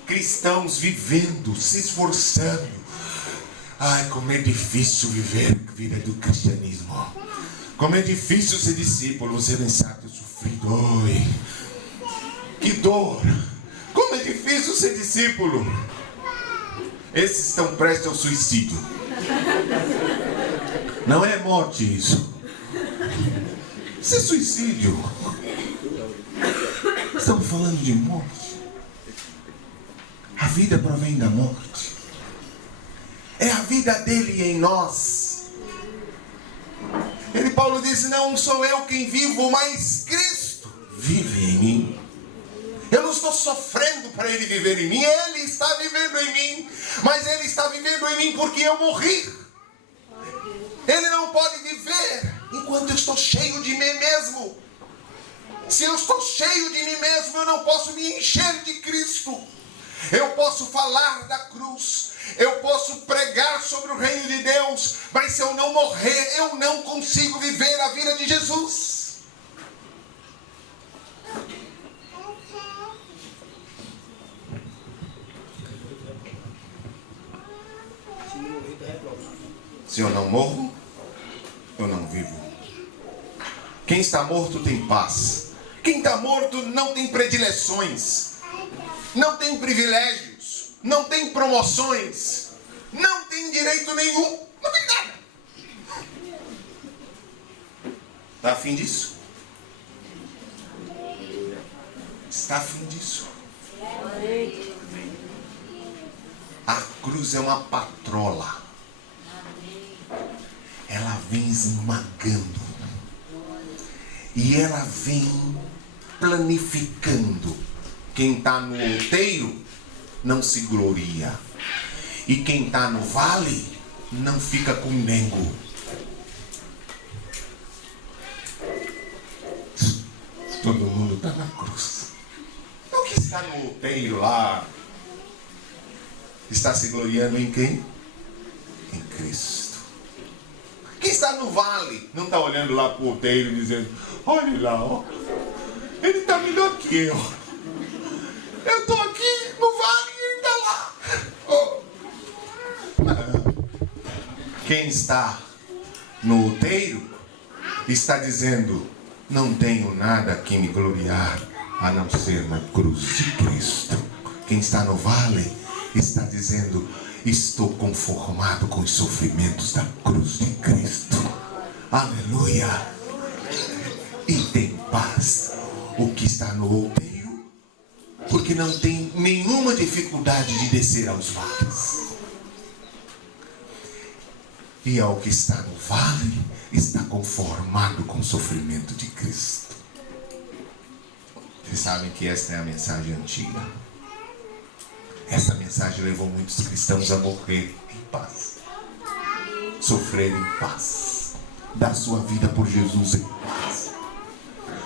cristãos vivendo, se esforçando. Ai, como é difícil viver a vida do cristianismo. Como é difícil ser discípulo. Você nem sabe, eu sofrido. Oi, que dor. Como é difícil ser discípulo. Esses estão prestes ao suicídio. Não é morte isso. Isso é suicídio. Estamos falando de morte. A vida provém da morte. É a vida dele em nós. Paulo diz, não sou eu quem vivo, mas Cristo vive em mim. Eu não estou sofrendo para Ele viver em mim. Ele está vivendo em mim. Mas Ele está vivendo em mim porque eu morri. Ele não pode viver enquanto eu estou cheio de mim mesmo. Se eu estou cheio de mim mesmo, eu não posso me encher de Cristo. Eu posso falar da cruz. Eu posso pregar sobre o reino de Deus. Mas se eu não morrer, eu não consigo viver a vida de Jesus. Se eu não morro, eu não vivo. Quem está morto tem paz. Quem está morto não tem predileções, não tem privilégios, não tem promoções, não tem direito nenhum, não tem nada. Está afim disso? Está afim disso? A cruz é uma patrola. Ela vem esmagando. E ela vem planificando. Quem está no outeiro não se gloria. E quem está no vale não fica com nengo. Todo mundo está na cruz. Então quem está no outeiro lá está se gloriando em quem? Em Cristo. Quem está no vale não está olhando lá para o outeiro dizendo, olha lá, ó, ele está melhor que eu. Eu estou aqui no vale e ele está lá. Oh. Quem está no outeiro está dizendo, não tenho nada que me gloriar a não ser na cruz de Cristo. Quem está no vale está dizendo, estou conformado com os sofrimentos da cruz de Cristo. Aleluia. E tem paz o que está no outeiro, porque não tem nenhuma dificuldade de descer aos vales. E ao que está no vale, está conformado com o sofrimento de Cristo. Vocês sabem que esta é a mensagem antiga. Essa mensagem levou muitos cristãos a morrer em paz, sofrer em paz, dar sua vida por Jesus em paz,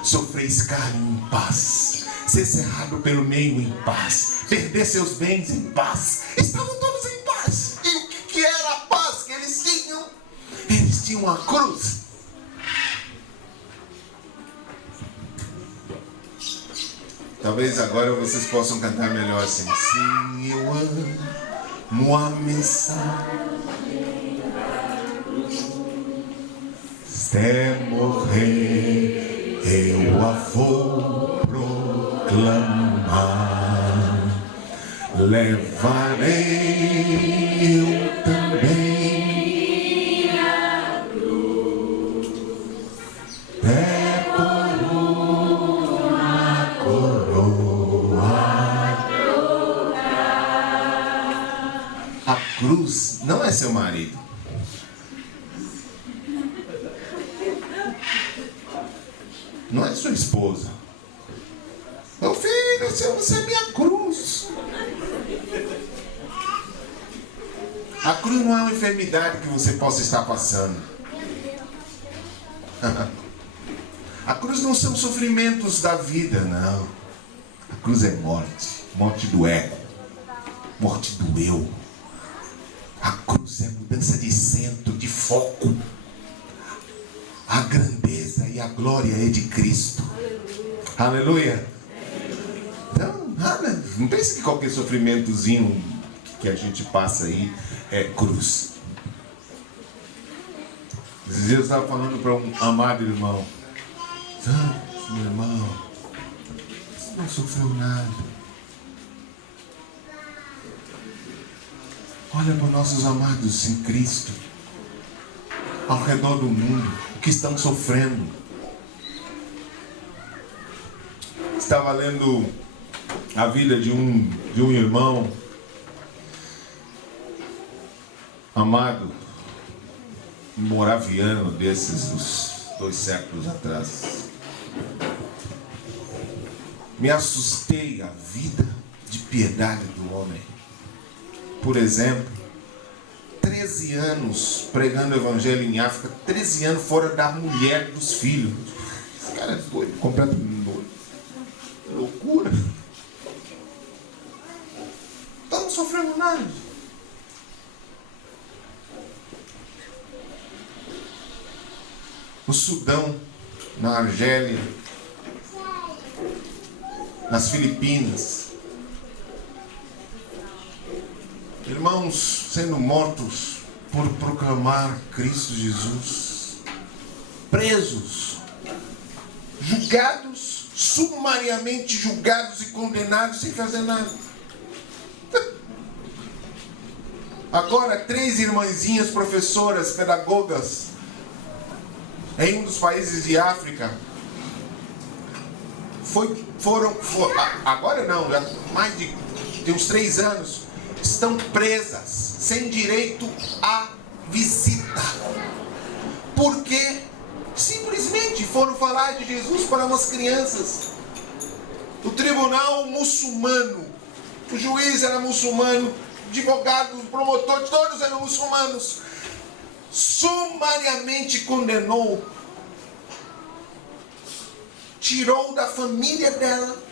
sofrer escárnio em paz, ser cerrado pelo meio em paz, perder seus bens em paz. Estavam todos em paz. E o que era a paz que eles tinham? Eles tinham a cruz. Talvez agora vocês possam cantar melhor assim. Sim, eu amo a mensagem da cruz. Até morrer eu a vou proclamar. Levarei eu também a cruz. A cruz não é seu marido. Não é sua esposa. Meu filho, você é minha cruz. A cruz não é uma enfermidade que você possa estar passando. A cruz não são sofrimentos da vida, não. A cruz é morte. Morte do ego. Morte do eu. A cruz é mudança de centro, de foco. A grandeza e a glória é de Cristo. Aleluia. Então, nada. Não pense que qualquer sofrimentozinho que a gente passa aí é cruz. Esses dias eu estava falando para um amado irmão. Meu irmão, você não sofreu nada. Olha para os nossos amados em Cristo, ao redor do mundo, que estão sofrendo. Estava lendo a vida de um irmão amado, um moraviano desses dos 2 séculos atrás. Me assustei a vida de piedade do homem. Por exemplo, 13 anos pregando o evangelho em África, 13 anos fora da mulher dos filhos. Esse cara é doido, completamente doido. Loucura. Não sofrendo nada. No Sudão, na Argélia, nas Filipinas, irmãos sendo mortos por proclamar Cristo Jesus, presos, julgados, sumariamente julgados e condenados sem fazer nada. Agora 3 irmãzinhas professoras, pedagogas, em um dos países de África, agora não, já mais de uns 3 anos, estão presas, sem direito à visita. Porque simplesmente foram falar de Jesus para umas crianças. O tribunal muçulmano, o juiz era muçulmano, advogados, promotores, todos eram muçulmanos. Sumariamente condenou, tirou da família dela,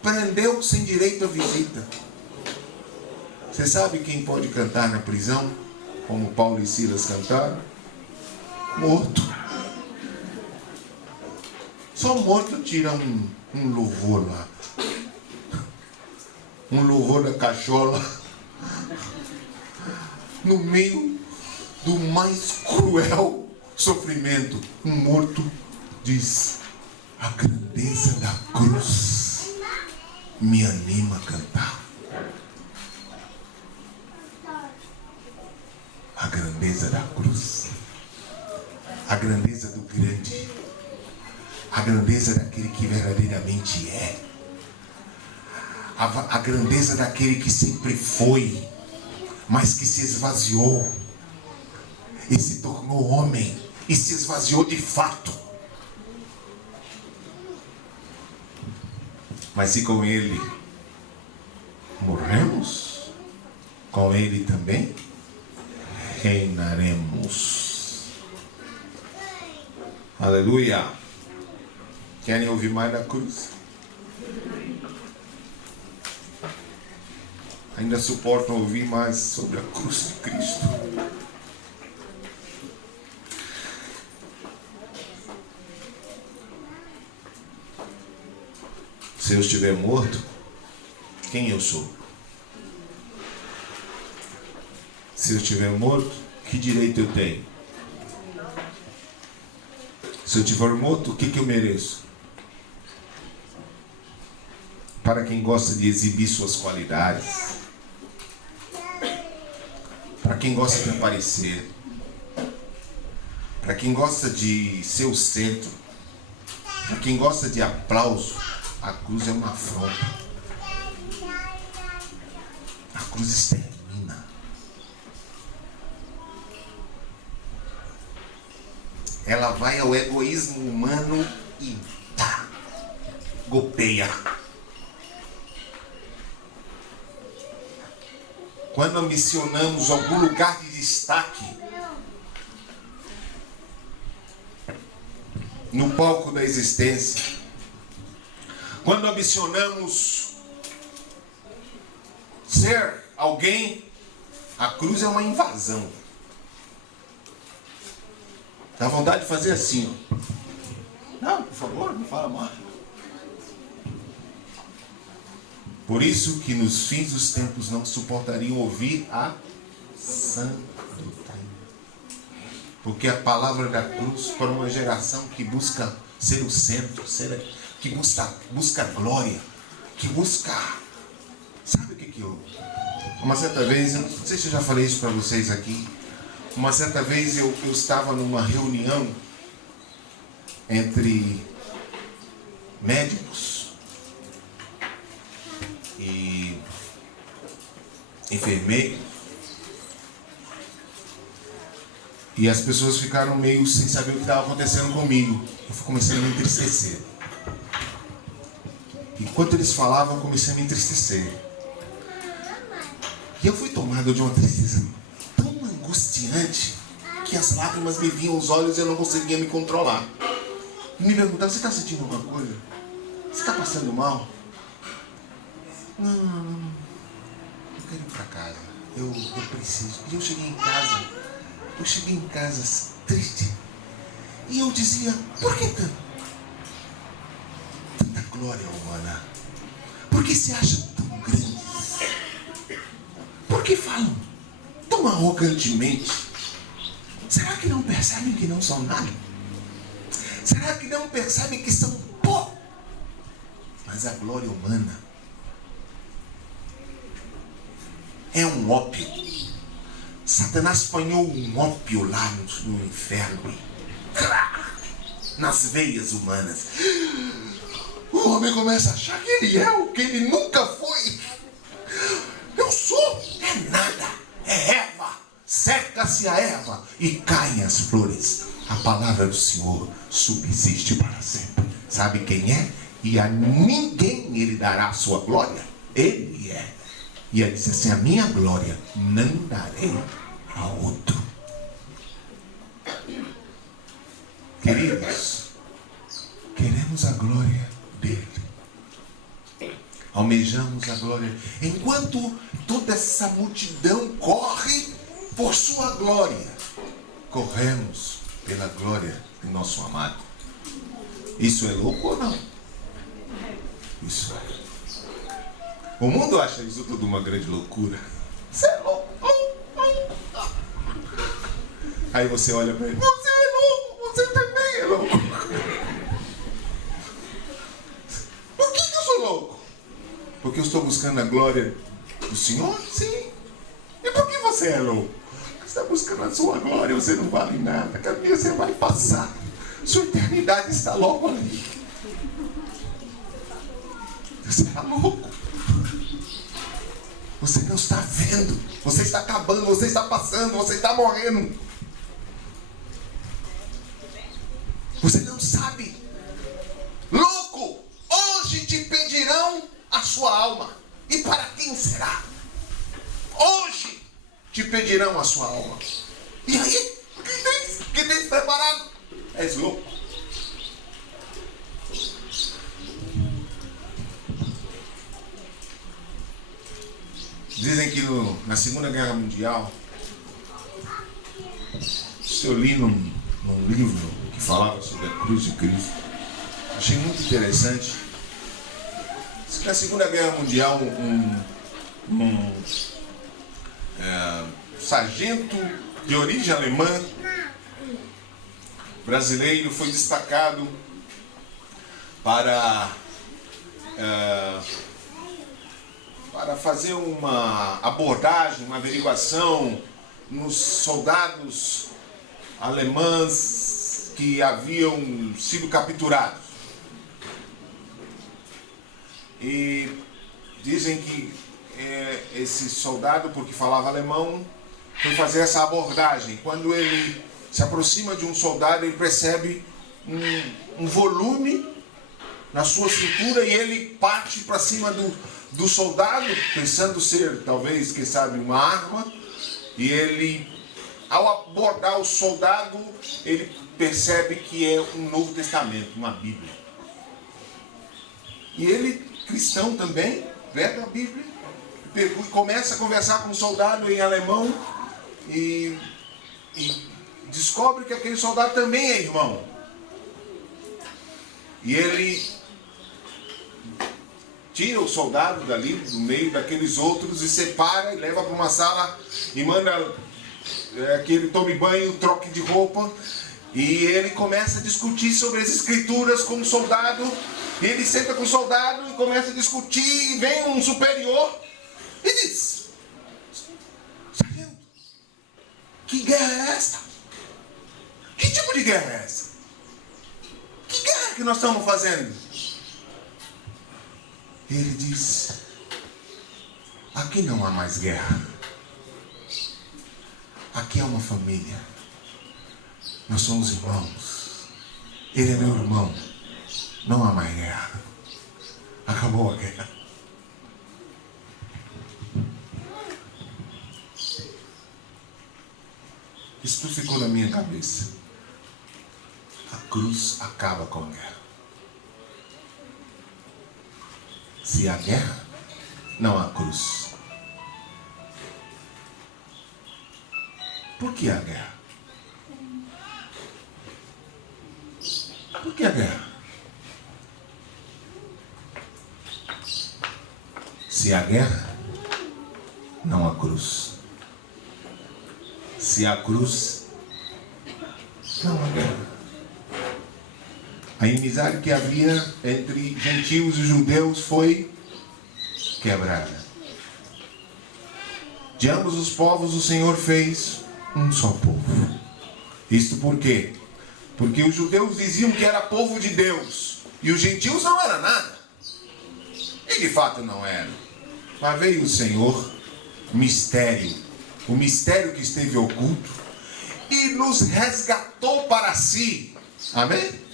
prendeu sem direito à visita. Você sabe quem pode cantar na prisão, como Paulo e Silas cantaram? Morto. Só morto tira um louvor lá. Um louvor da cachola. No meio do mais cruel sofrimento. Um morto diz: a grandeza da cruz me anima a cantar. A grandeza da cruz, a grandeza do grande, a grandeza daquele que verdadeiramente é, a grandeza daquele que sempre foi, mas que se esvaziou e se tornou homem e se esvaziou de fato. Mas se com ele morremos, com ele também reinaremos. Aleluia. Querem ouvir mais da cruz? Ainda suportam ouvir mais sobre a cruz de Cristo? Se eu estiver morto, quem eu sou? Se eu estiver morto, que direito eu tenho? Se eu estiver morto, o que eu mereço? Para quem gosta de exibir suas qualidades, para quem gosta de aparecer, para quem gosta de ser o centro, para quem gosta de aplauso, a cruz é uma afronta. A cruz extermina. Ela vai ao egoísmo humano e golpeia. Quando ambicionamos algum lugar de destaque no palco da existência, quando ambicionamos ser alguém, a cruz é uma invasão. Dá vontade de fazer assim, ó. Não, por favor, não fala mais. Por isso que nos fins dos tempos não suportariam ouvir a sã doutrina. Porque a palavra da cruz, para uma geração que busca ser o centro, que busca glória, que busca... Sabe o que eu... Uma certa vez, eu não sei se eu já falei isso para vocês aqui, uma certa vez eu estava numa reunião entre médicos e enfermeiros, e as pessoas ficaram meio sem saber o que estava acontecendo comigo. Eu fui começando a me entristecer. Enquanto eles falavam, eu comecei a me entristecer. E eu fui tomado de uma tristeza tão angustiante que as lágrimas me vinham aos olhos e eu não conseguia me controlar. Me perguntavam: você está sentindo alguma coisa? Você está passando mal? Não. Eu quero ir para casa. Eu preciso. E eu cheguei em casa triste. E eu dizia: por que tanta glória humana? Por que se acham tão grandes? Por que falam tão arrogantemente? Será que não percebem que não são nada? Será que não percebem que são pó? Mas a glória humana é um ópio. Satanás apanhou um ópio lá no inferno, nas veias humanas. O homem começa a achar que ele é o que ele nunca foi. Eu sou, é nada, é erva. Seca-se a erva e caem as flores. A palavra do Senhor subsiste para sempre. Sabe quem é? E a ninguém ele dará a sua glória. Ele é. E ele disse assim: a minha glória não darei a outro. Queridos, queremos a glória dele. Almejamos a glória. Enquanto toda essa multidão corre por sua glória, corremos pela glória de nosso amado. Isso é louco ou não? Isso é. O mundo acha isso tudo uma grande loucura. Você é louco. Aí você olha para ele: você é louco, você também é louco. Por que eu sou louco? Porque eu estou buscando a glória do Senhor? Sim. E por que você é louco? Porque você está buscando a sua glória, você não vale nada. Cada dia você vai passar. Sua eternidade está logo ali. Você está louco. Você não está vendo. Você está acabando, você está passando, você está morrendo. Você não sabe. Louco, hoje te pedirão a sua alma. E para quem será? Hoje te pedirão a sua alma. E aí? O que tens preparado? És louco. Dizem que na Segunda Guerra Mundial, isso eu li num livro que falava sobre a cruz de Cristo. Achei muito interessante. Diz que na Segunda Guerra Mundial, um sargento de origem alemã, brasileiro, foi destacado para fazer uma abordagem, uma averiguação nos soldados alemães que haviam sido capturados. E dizem que esse soldado, porque falava alemão, foi fazer essa abordagem. Quando ele se aproxima de um soldado, ele percebe um volume na sua estrutura e ele parte para cima do soldado, pensando ser, talvez, quem sabe, uma arma. E ele, ao abordar o soldado, ele percebe que é um Novo Testamento, uma Bíblia. E ele, cristão também, pega a Bíblia, começa a conversar com o soldado em alemão e descobre que aquele soldado também é irmão. E ele tira o soldado dali, do meio daqueles outros, e separa e leva para uma sala e manda que ele tome banho, troque de roupa. E ele começa a discutir sobre as escrituras como soldado. E ele senta com o soldado e começa a discutir. E vem um superior e diz: sargento, que guerra é essa? Que tipo de guerra é essa? Que guerra que nós estamos fazendo? Ele diz: aqui não há mais guerra. Aqui é uma família. Nós somos irmãos. Ele é meu irmão. Não há mais guerra. Acabou a guerra. Isso ficou na minha cabeça. A cruz acaba com a guerra. Se há guerra, não há cruz. Por que há guerra? Por que a guerra? Se há guerra, não há cruz. Se há cruz, não há guerra. A inimizade que havia entre gentios e judeus foi quebrada. De ambos os povos o Senhor fez um só povo. Isto por quê? Porque os judeus diziam que era povo de Deus e os gentios não eram nada. E de fato não eram. Mas veio o Senhor, mistério, o mistério que esteve oculto, e nos resgatou para si. Amém?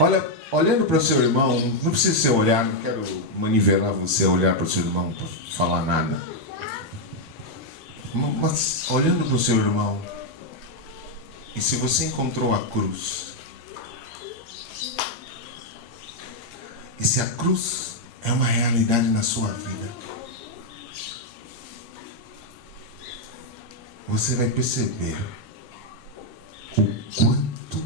Olha, olhando para o seu irmão, não precisa você olhar, não quero manivelar você a olhar para o seu irmão para falar nada. Mas olhando para o seu irmão, e se você encontrou a cruz, e se a cruz é uma realidade na sua vida, você vai perceber o quanto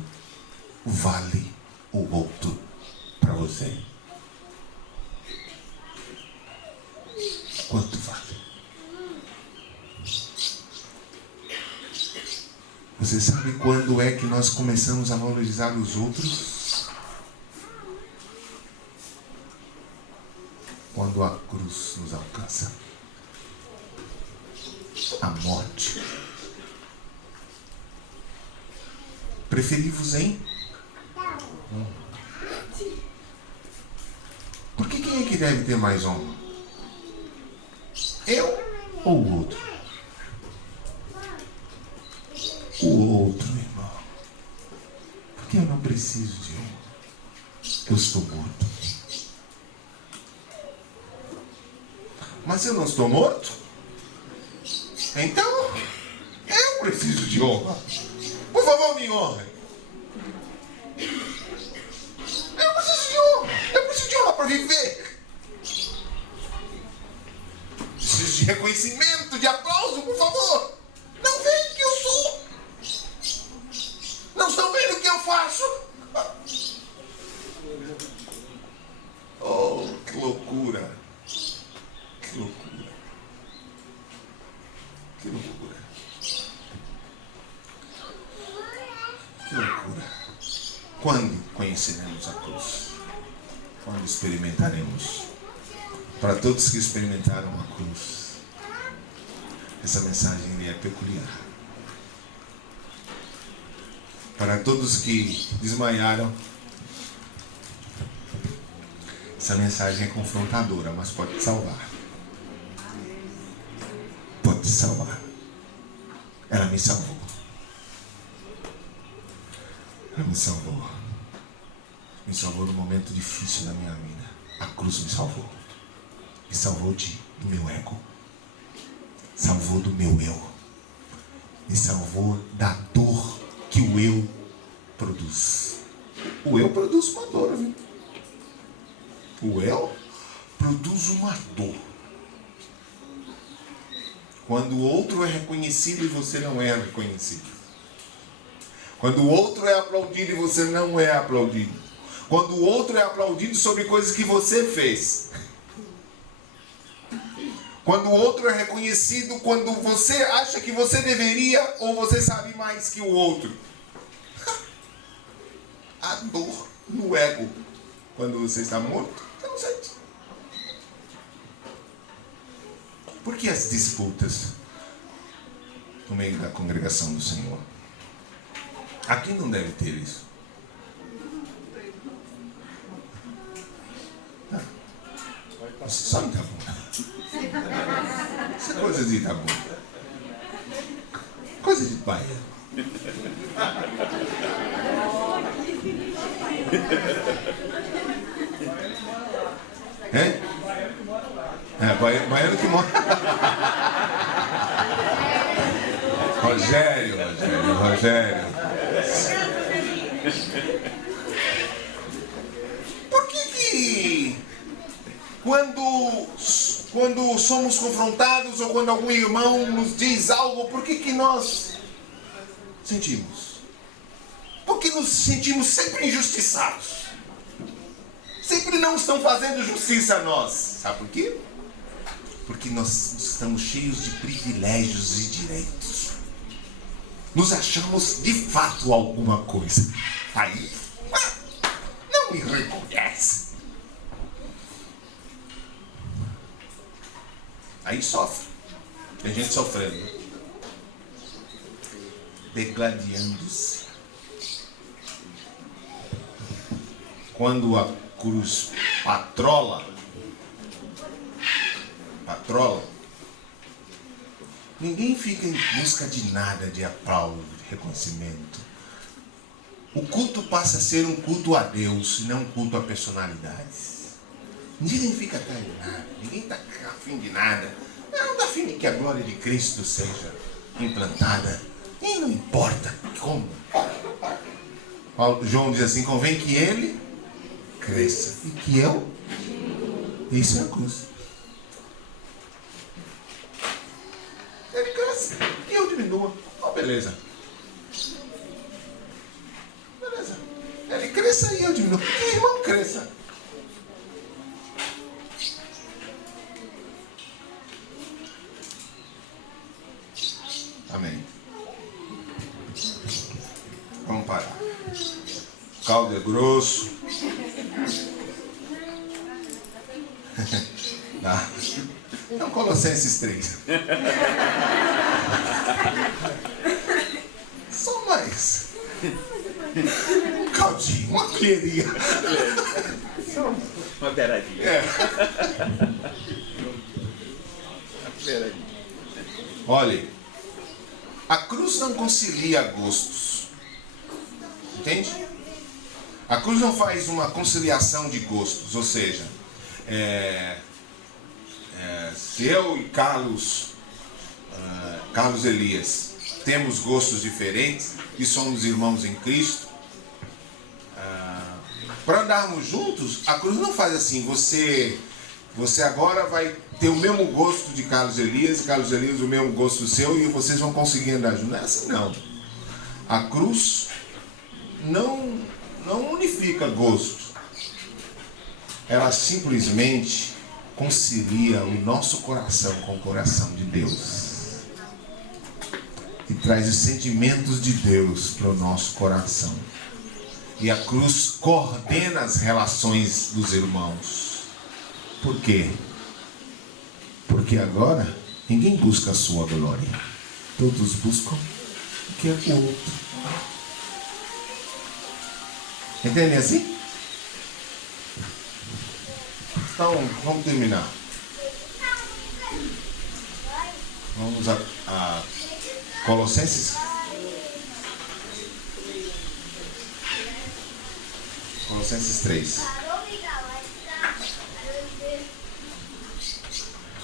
vale o outro para você. Quanto vale? Você sabe quando é que nós começamos a valorizar os outros? Quando a cruz nos alcança. A morte. Preferi-vos em? Porque quem é que deve ter mais honra? Eu ou o outro? O outro, irmão. Porque eu não preciso de honra. Eu estou morto. Mas eu não estou morto? Então, eu preciso de honra. Por favor, me honre. Eu preciso de honra. Eu preciso de honra para viver. Preciso de reconhecimento, de aplauso, por favor. Não veem o que eu sou. Não estão vendo o que eu faço. Oh, que loucura. Que loucura. Que loucura. Que loucura. Quando conheceremos a cruz? Quando experimentaremos? Para todos que experimentaram a cruz, essa mensagem é peculiar. Para todos que desmaiaram, essa mensagem é confrontadora, mas pode te salvar. Pode te salvar. Ela me salvou. Ela me salvou. Me salvou no momento difícil da minha vida. A cruz me salvou. Me salvou do meu ego. Salvou do meu eu. Me salvou da dor que o eu produz. O eu produz uma dor, viu? O eu produz uma dor. Quando o outro é reconhecido e você não é reconhecido. Quando o outro é aplaudido e você não é aplaudido. Quando o outro é aplaudido sobre coisas que você fez. Quando o outro é reconhecido, quando você acha que você deveria ou você sabe mais que o outro. A dor no ego. Quando você está morto, você não sente. Por que as disputas no meio da congregação do Senhor? Aqui não deve ter isso. Só em Itabuna. Isso é coisa de Itabuna. Coisa de Bahia. É? Baiano que mora. Rogério. Por que quando somos confrontados ou quando algum irmão nos diz algo, por que nós sentimos? Porque nos sentimos sempre injustiçados. Sempre não estão fazendo justiça a nós. Sabe por quê? Porque nós estamos cheios de privilégios e direitos. Nos achamos de fato alguma coisa. Aí, não me reconhece. Aí sofre. Tem gente sofrendo. Degladiando-se. Quando a cruz patrola, ninguém fica em busca de nada, de aplauso, de reconhecimento. O culto passa a ser um culto a Deus e não um culto a personalidades. Ninguém fica atrás de nada, ninguém está afim de nada. Não está afim de que a glória de Cristo seja implantada. E não importa como. João diz assim, convém que ele cresça e que eu. Isso é a cruz. Ele cresce e eu diminua. Oh, beleza. Ele cresça e eu diminua. Que o irmão cresça. Amém. Vamos parar. O caldo é grosso. Tá. Então, Colossenses 3. Só mais. Um caldinho, uma colherinha. Só uma beiradinha. É. Olhe, a cruz não concilia gostos. Entende? A cruz não faz uma conciliação de gostos. Ou seja, se eu e Carlos Elias temos gostos diferentes e somos irmãos em Cristo, para andarmos juntos, a cruz não faz assim, você agora vai ter o mesmo gosto de Carlos Elias, e Carlos Elias o mesmo gosto seu, e vocês vão conseguir andar juntos. Não é assim, não. A cruz não unifica gostos. Ela simplesmente concilia o nosso coração com o coração de Deus. E traz os sentimentos de Deus para o nosso coração. E a cruz coordena as relações dos irmãos. Por quê? Porque agora ninguém busca a sua glória. Todos buscam o que é o outro. Entende assim? Então, vamos terminar. Vamos a Colossenses. Colossenses 3.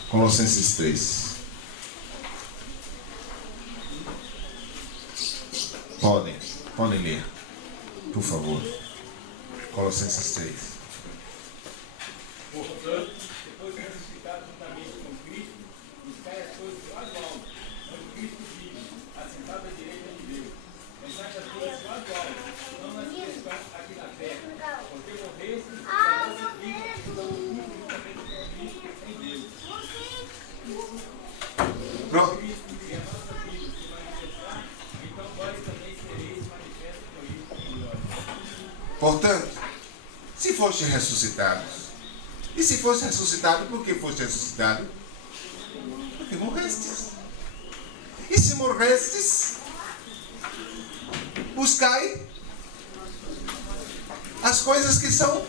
Colossenses 3. Podem ler, por favor. Colossenses 3. Portanto, depois de ressuscitado juntamente com Cristo, buscai as coisas lá do alto, onde Cristo vive, assentado à direita de Deus. Pensai as coisas lá do alto, não nas que estão aqui na terra, porque morreste e a vossa vida estão juntamente com Cristo em Deus. Portanto, se foste ressuscitado, e se fosse ressuscitado, por que foste ressuscitado? Porque morrestes. E se morrestes, buscai as coisas que são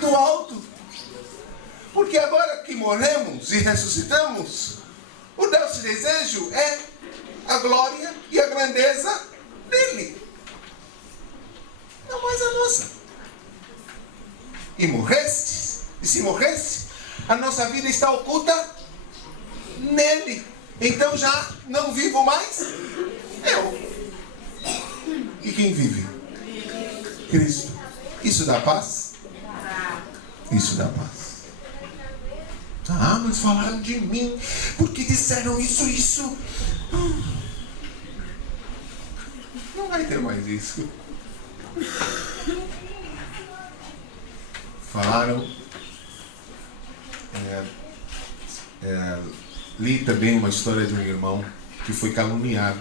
do alto. Porque agora que morremos e ressuscitamos, o nosso desejo é a glória e a grandeza dele, não mais a nossa. E morrestes, e se morreste, a nossa vida está oculta nele. Então já não vivo mais eu. E quem vive? Cristo. Isso dá paz? Isso dá paz. Ah, mas falaram de mim, porque disseram isso. Não vai ter mais isso. Falaram. Li também uma história de um irmão que foi caluniado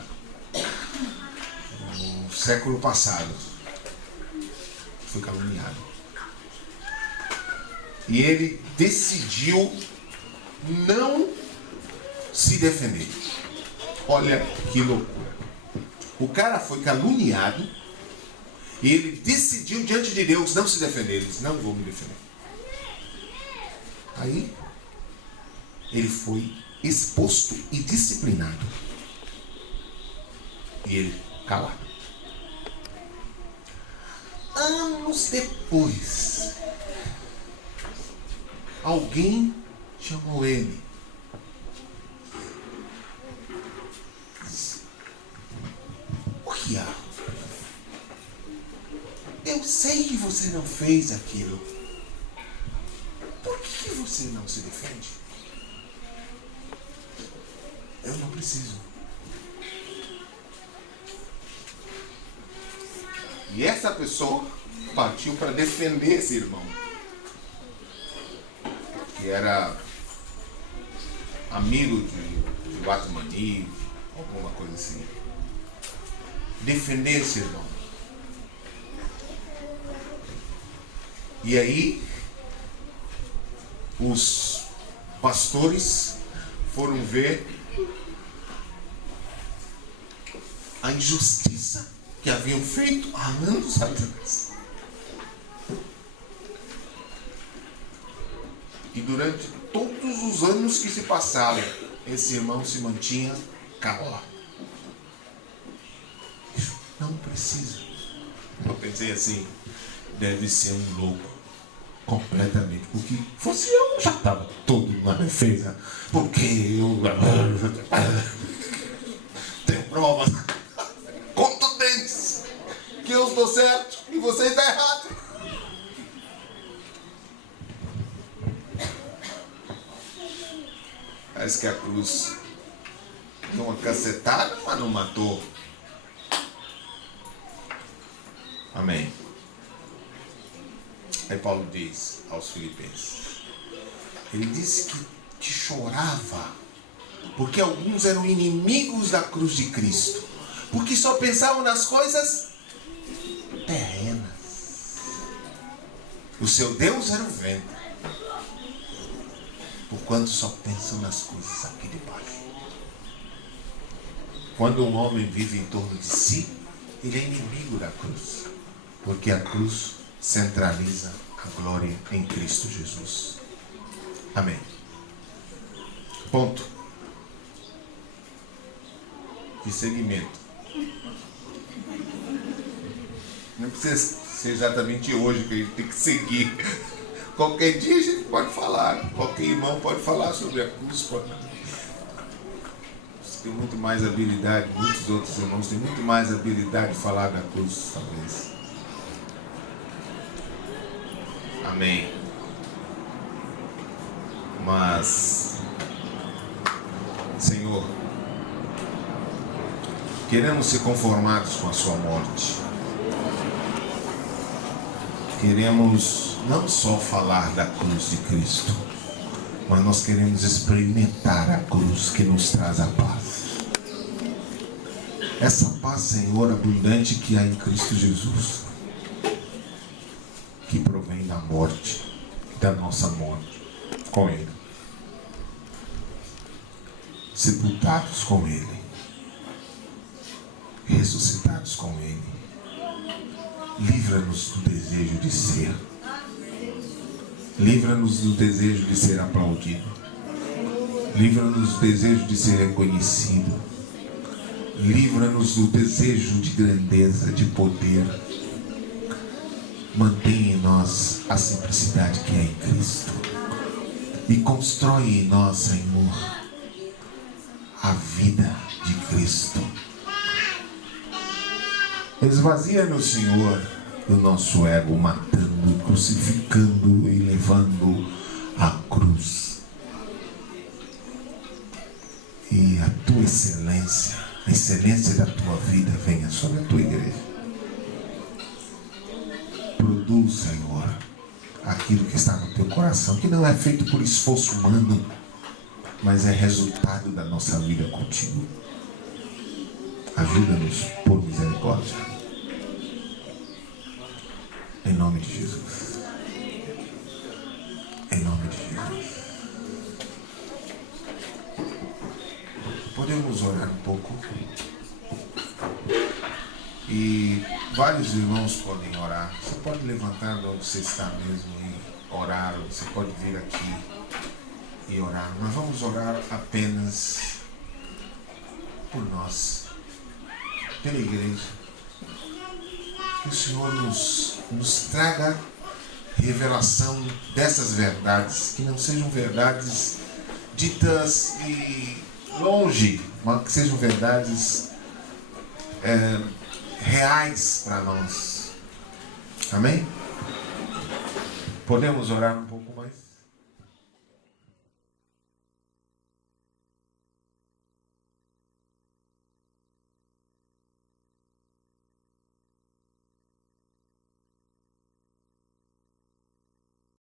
no século passado. Foi caluniado. E ele decidiu não se defender. Olha que loucura. O cara foi caluniado e ele decidiu diante de Deus não se defender. Ele disse, não vou me defender. Aí ele foi exposto e disciplinado. E ele calado. Anos depois, alguém chamou ele. O que há? Eu sei que você não fez aquilo. Por que você não se defende? Eu não preciso. E essa pessoa partiu para defender esse irmão, que era amigo de Guatemani, alguma coisa assim. Defender esse irmão. E aí, os pastores foram ver a injustiça que haviam feito há anos atrás. E durante todos os anos que se passaram, esse irmão se mantinha calado. Não precisa. Eu pensei assim, deve ser um louco. Completamente. Porque fosse eu, já estava todo na defesa. Porque eu tenho provas contundentes que eu estou certo e você está errado. Parece que a cruz deu uma cacetada, mas não matou. Amém. Aí Paulo diz aos Filipenses, ele disse que chorava, porque alguns eram inimigos da cruz de Cristo, porque só pensavam nas coisas terrenas. O seu Deus era o vento, porquanto só pensam nas coisas aqui de baixo. Quando um homem vive em torno de si, ele é inimigo da cruz, porque a cruz centraliza a glória em Cristo Jesus. Amém. Ponto. De seguimento. Não precisa ser exatamente hoje que a gente tem que seguir. Qualquer dia a gente pode falar. Qualquer irmão pode falar sobre a cruz. Você tem muito mais habilidade. Muitos outros irmãos têm muito mais habilidade de falar da cruz, talvez. Amém. Mas, Senhor, queremos ser conformados com a sua morte. Queremos não só falar da cruz de Cristo, mas nós queremos experimentar a cruz que nos traz a paz. Essa paz, Senhor, abundante que há em Cristo Jesus. morte e da nossa morte com Ele. Sepultados com Ele, ressuscitados com Ele. Livra-nos do desejo de ser. Livra-nos do desejo de ser aplaudido. Livra-nos do desejo de ser reconhecido. Livra-nos do desejo de grandeza, de poder. Mantém em nós a simplicidade que é em Cristo. E constrói em nós, Senhor, a vida de Cristo. Esvazia-nos, Senhor, do nosso ego, matando, crucificando e levando a cruz. E a tua excelência, a excelência da tua vida venha sobre a tua igreja. Produz, Senhor, aquilo que está no teu coração, que não é feito por esforço humano, mas é resultado da nossa vida contigo. Ajuda-nos por misericórdia. Em nome de Jesus. Em nome de Jesus. Podemos orar um pouco? E vários irmãos podem orar. Você pode levantar de onde você está mesmo e orar. Você pode vir aqui e orar. Mas vamos orar apenas por nós, pela igreja. Que o Senhor nos traga revelação dessas verdades, que não sejam verdades ditas e longe, mas que sejam verdades reais para nós. Amém? Podemos orar um pouco?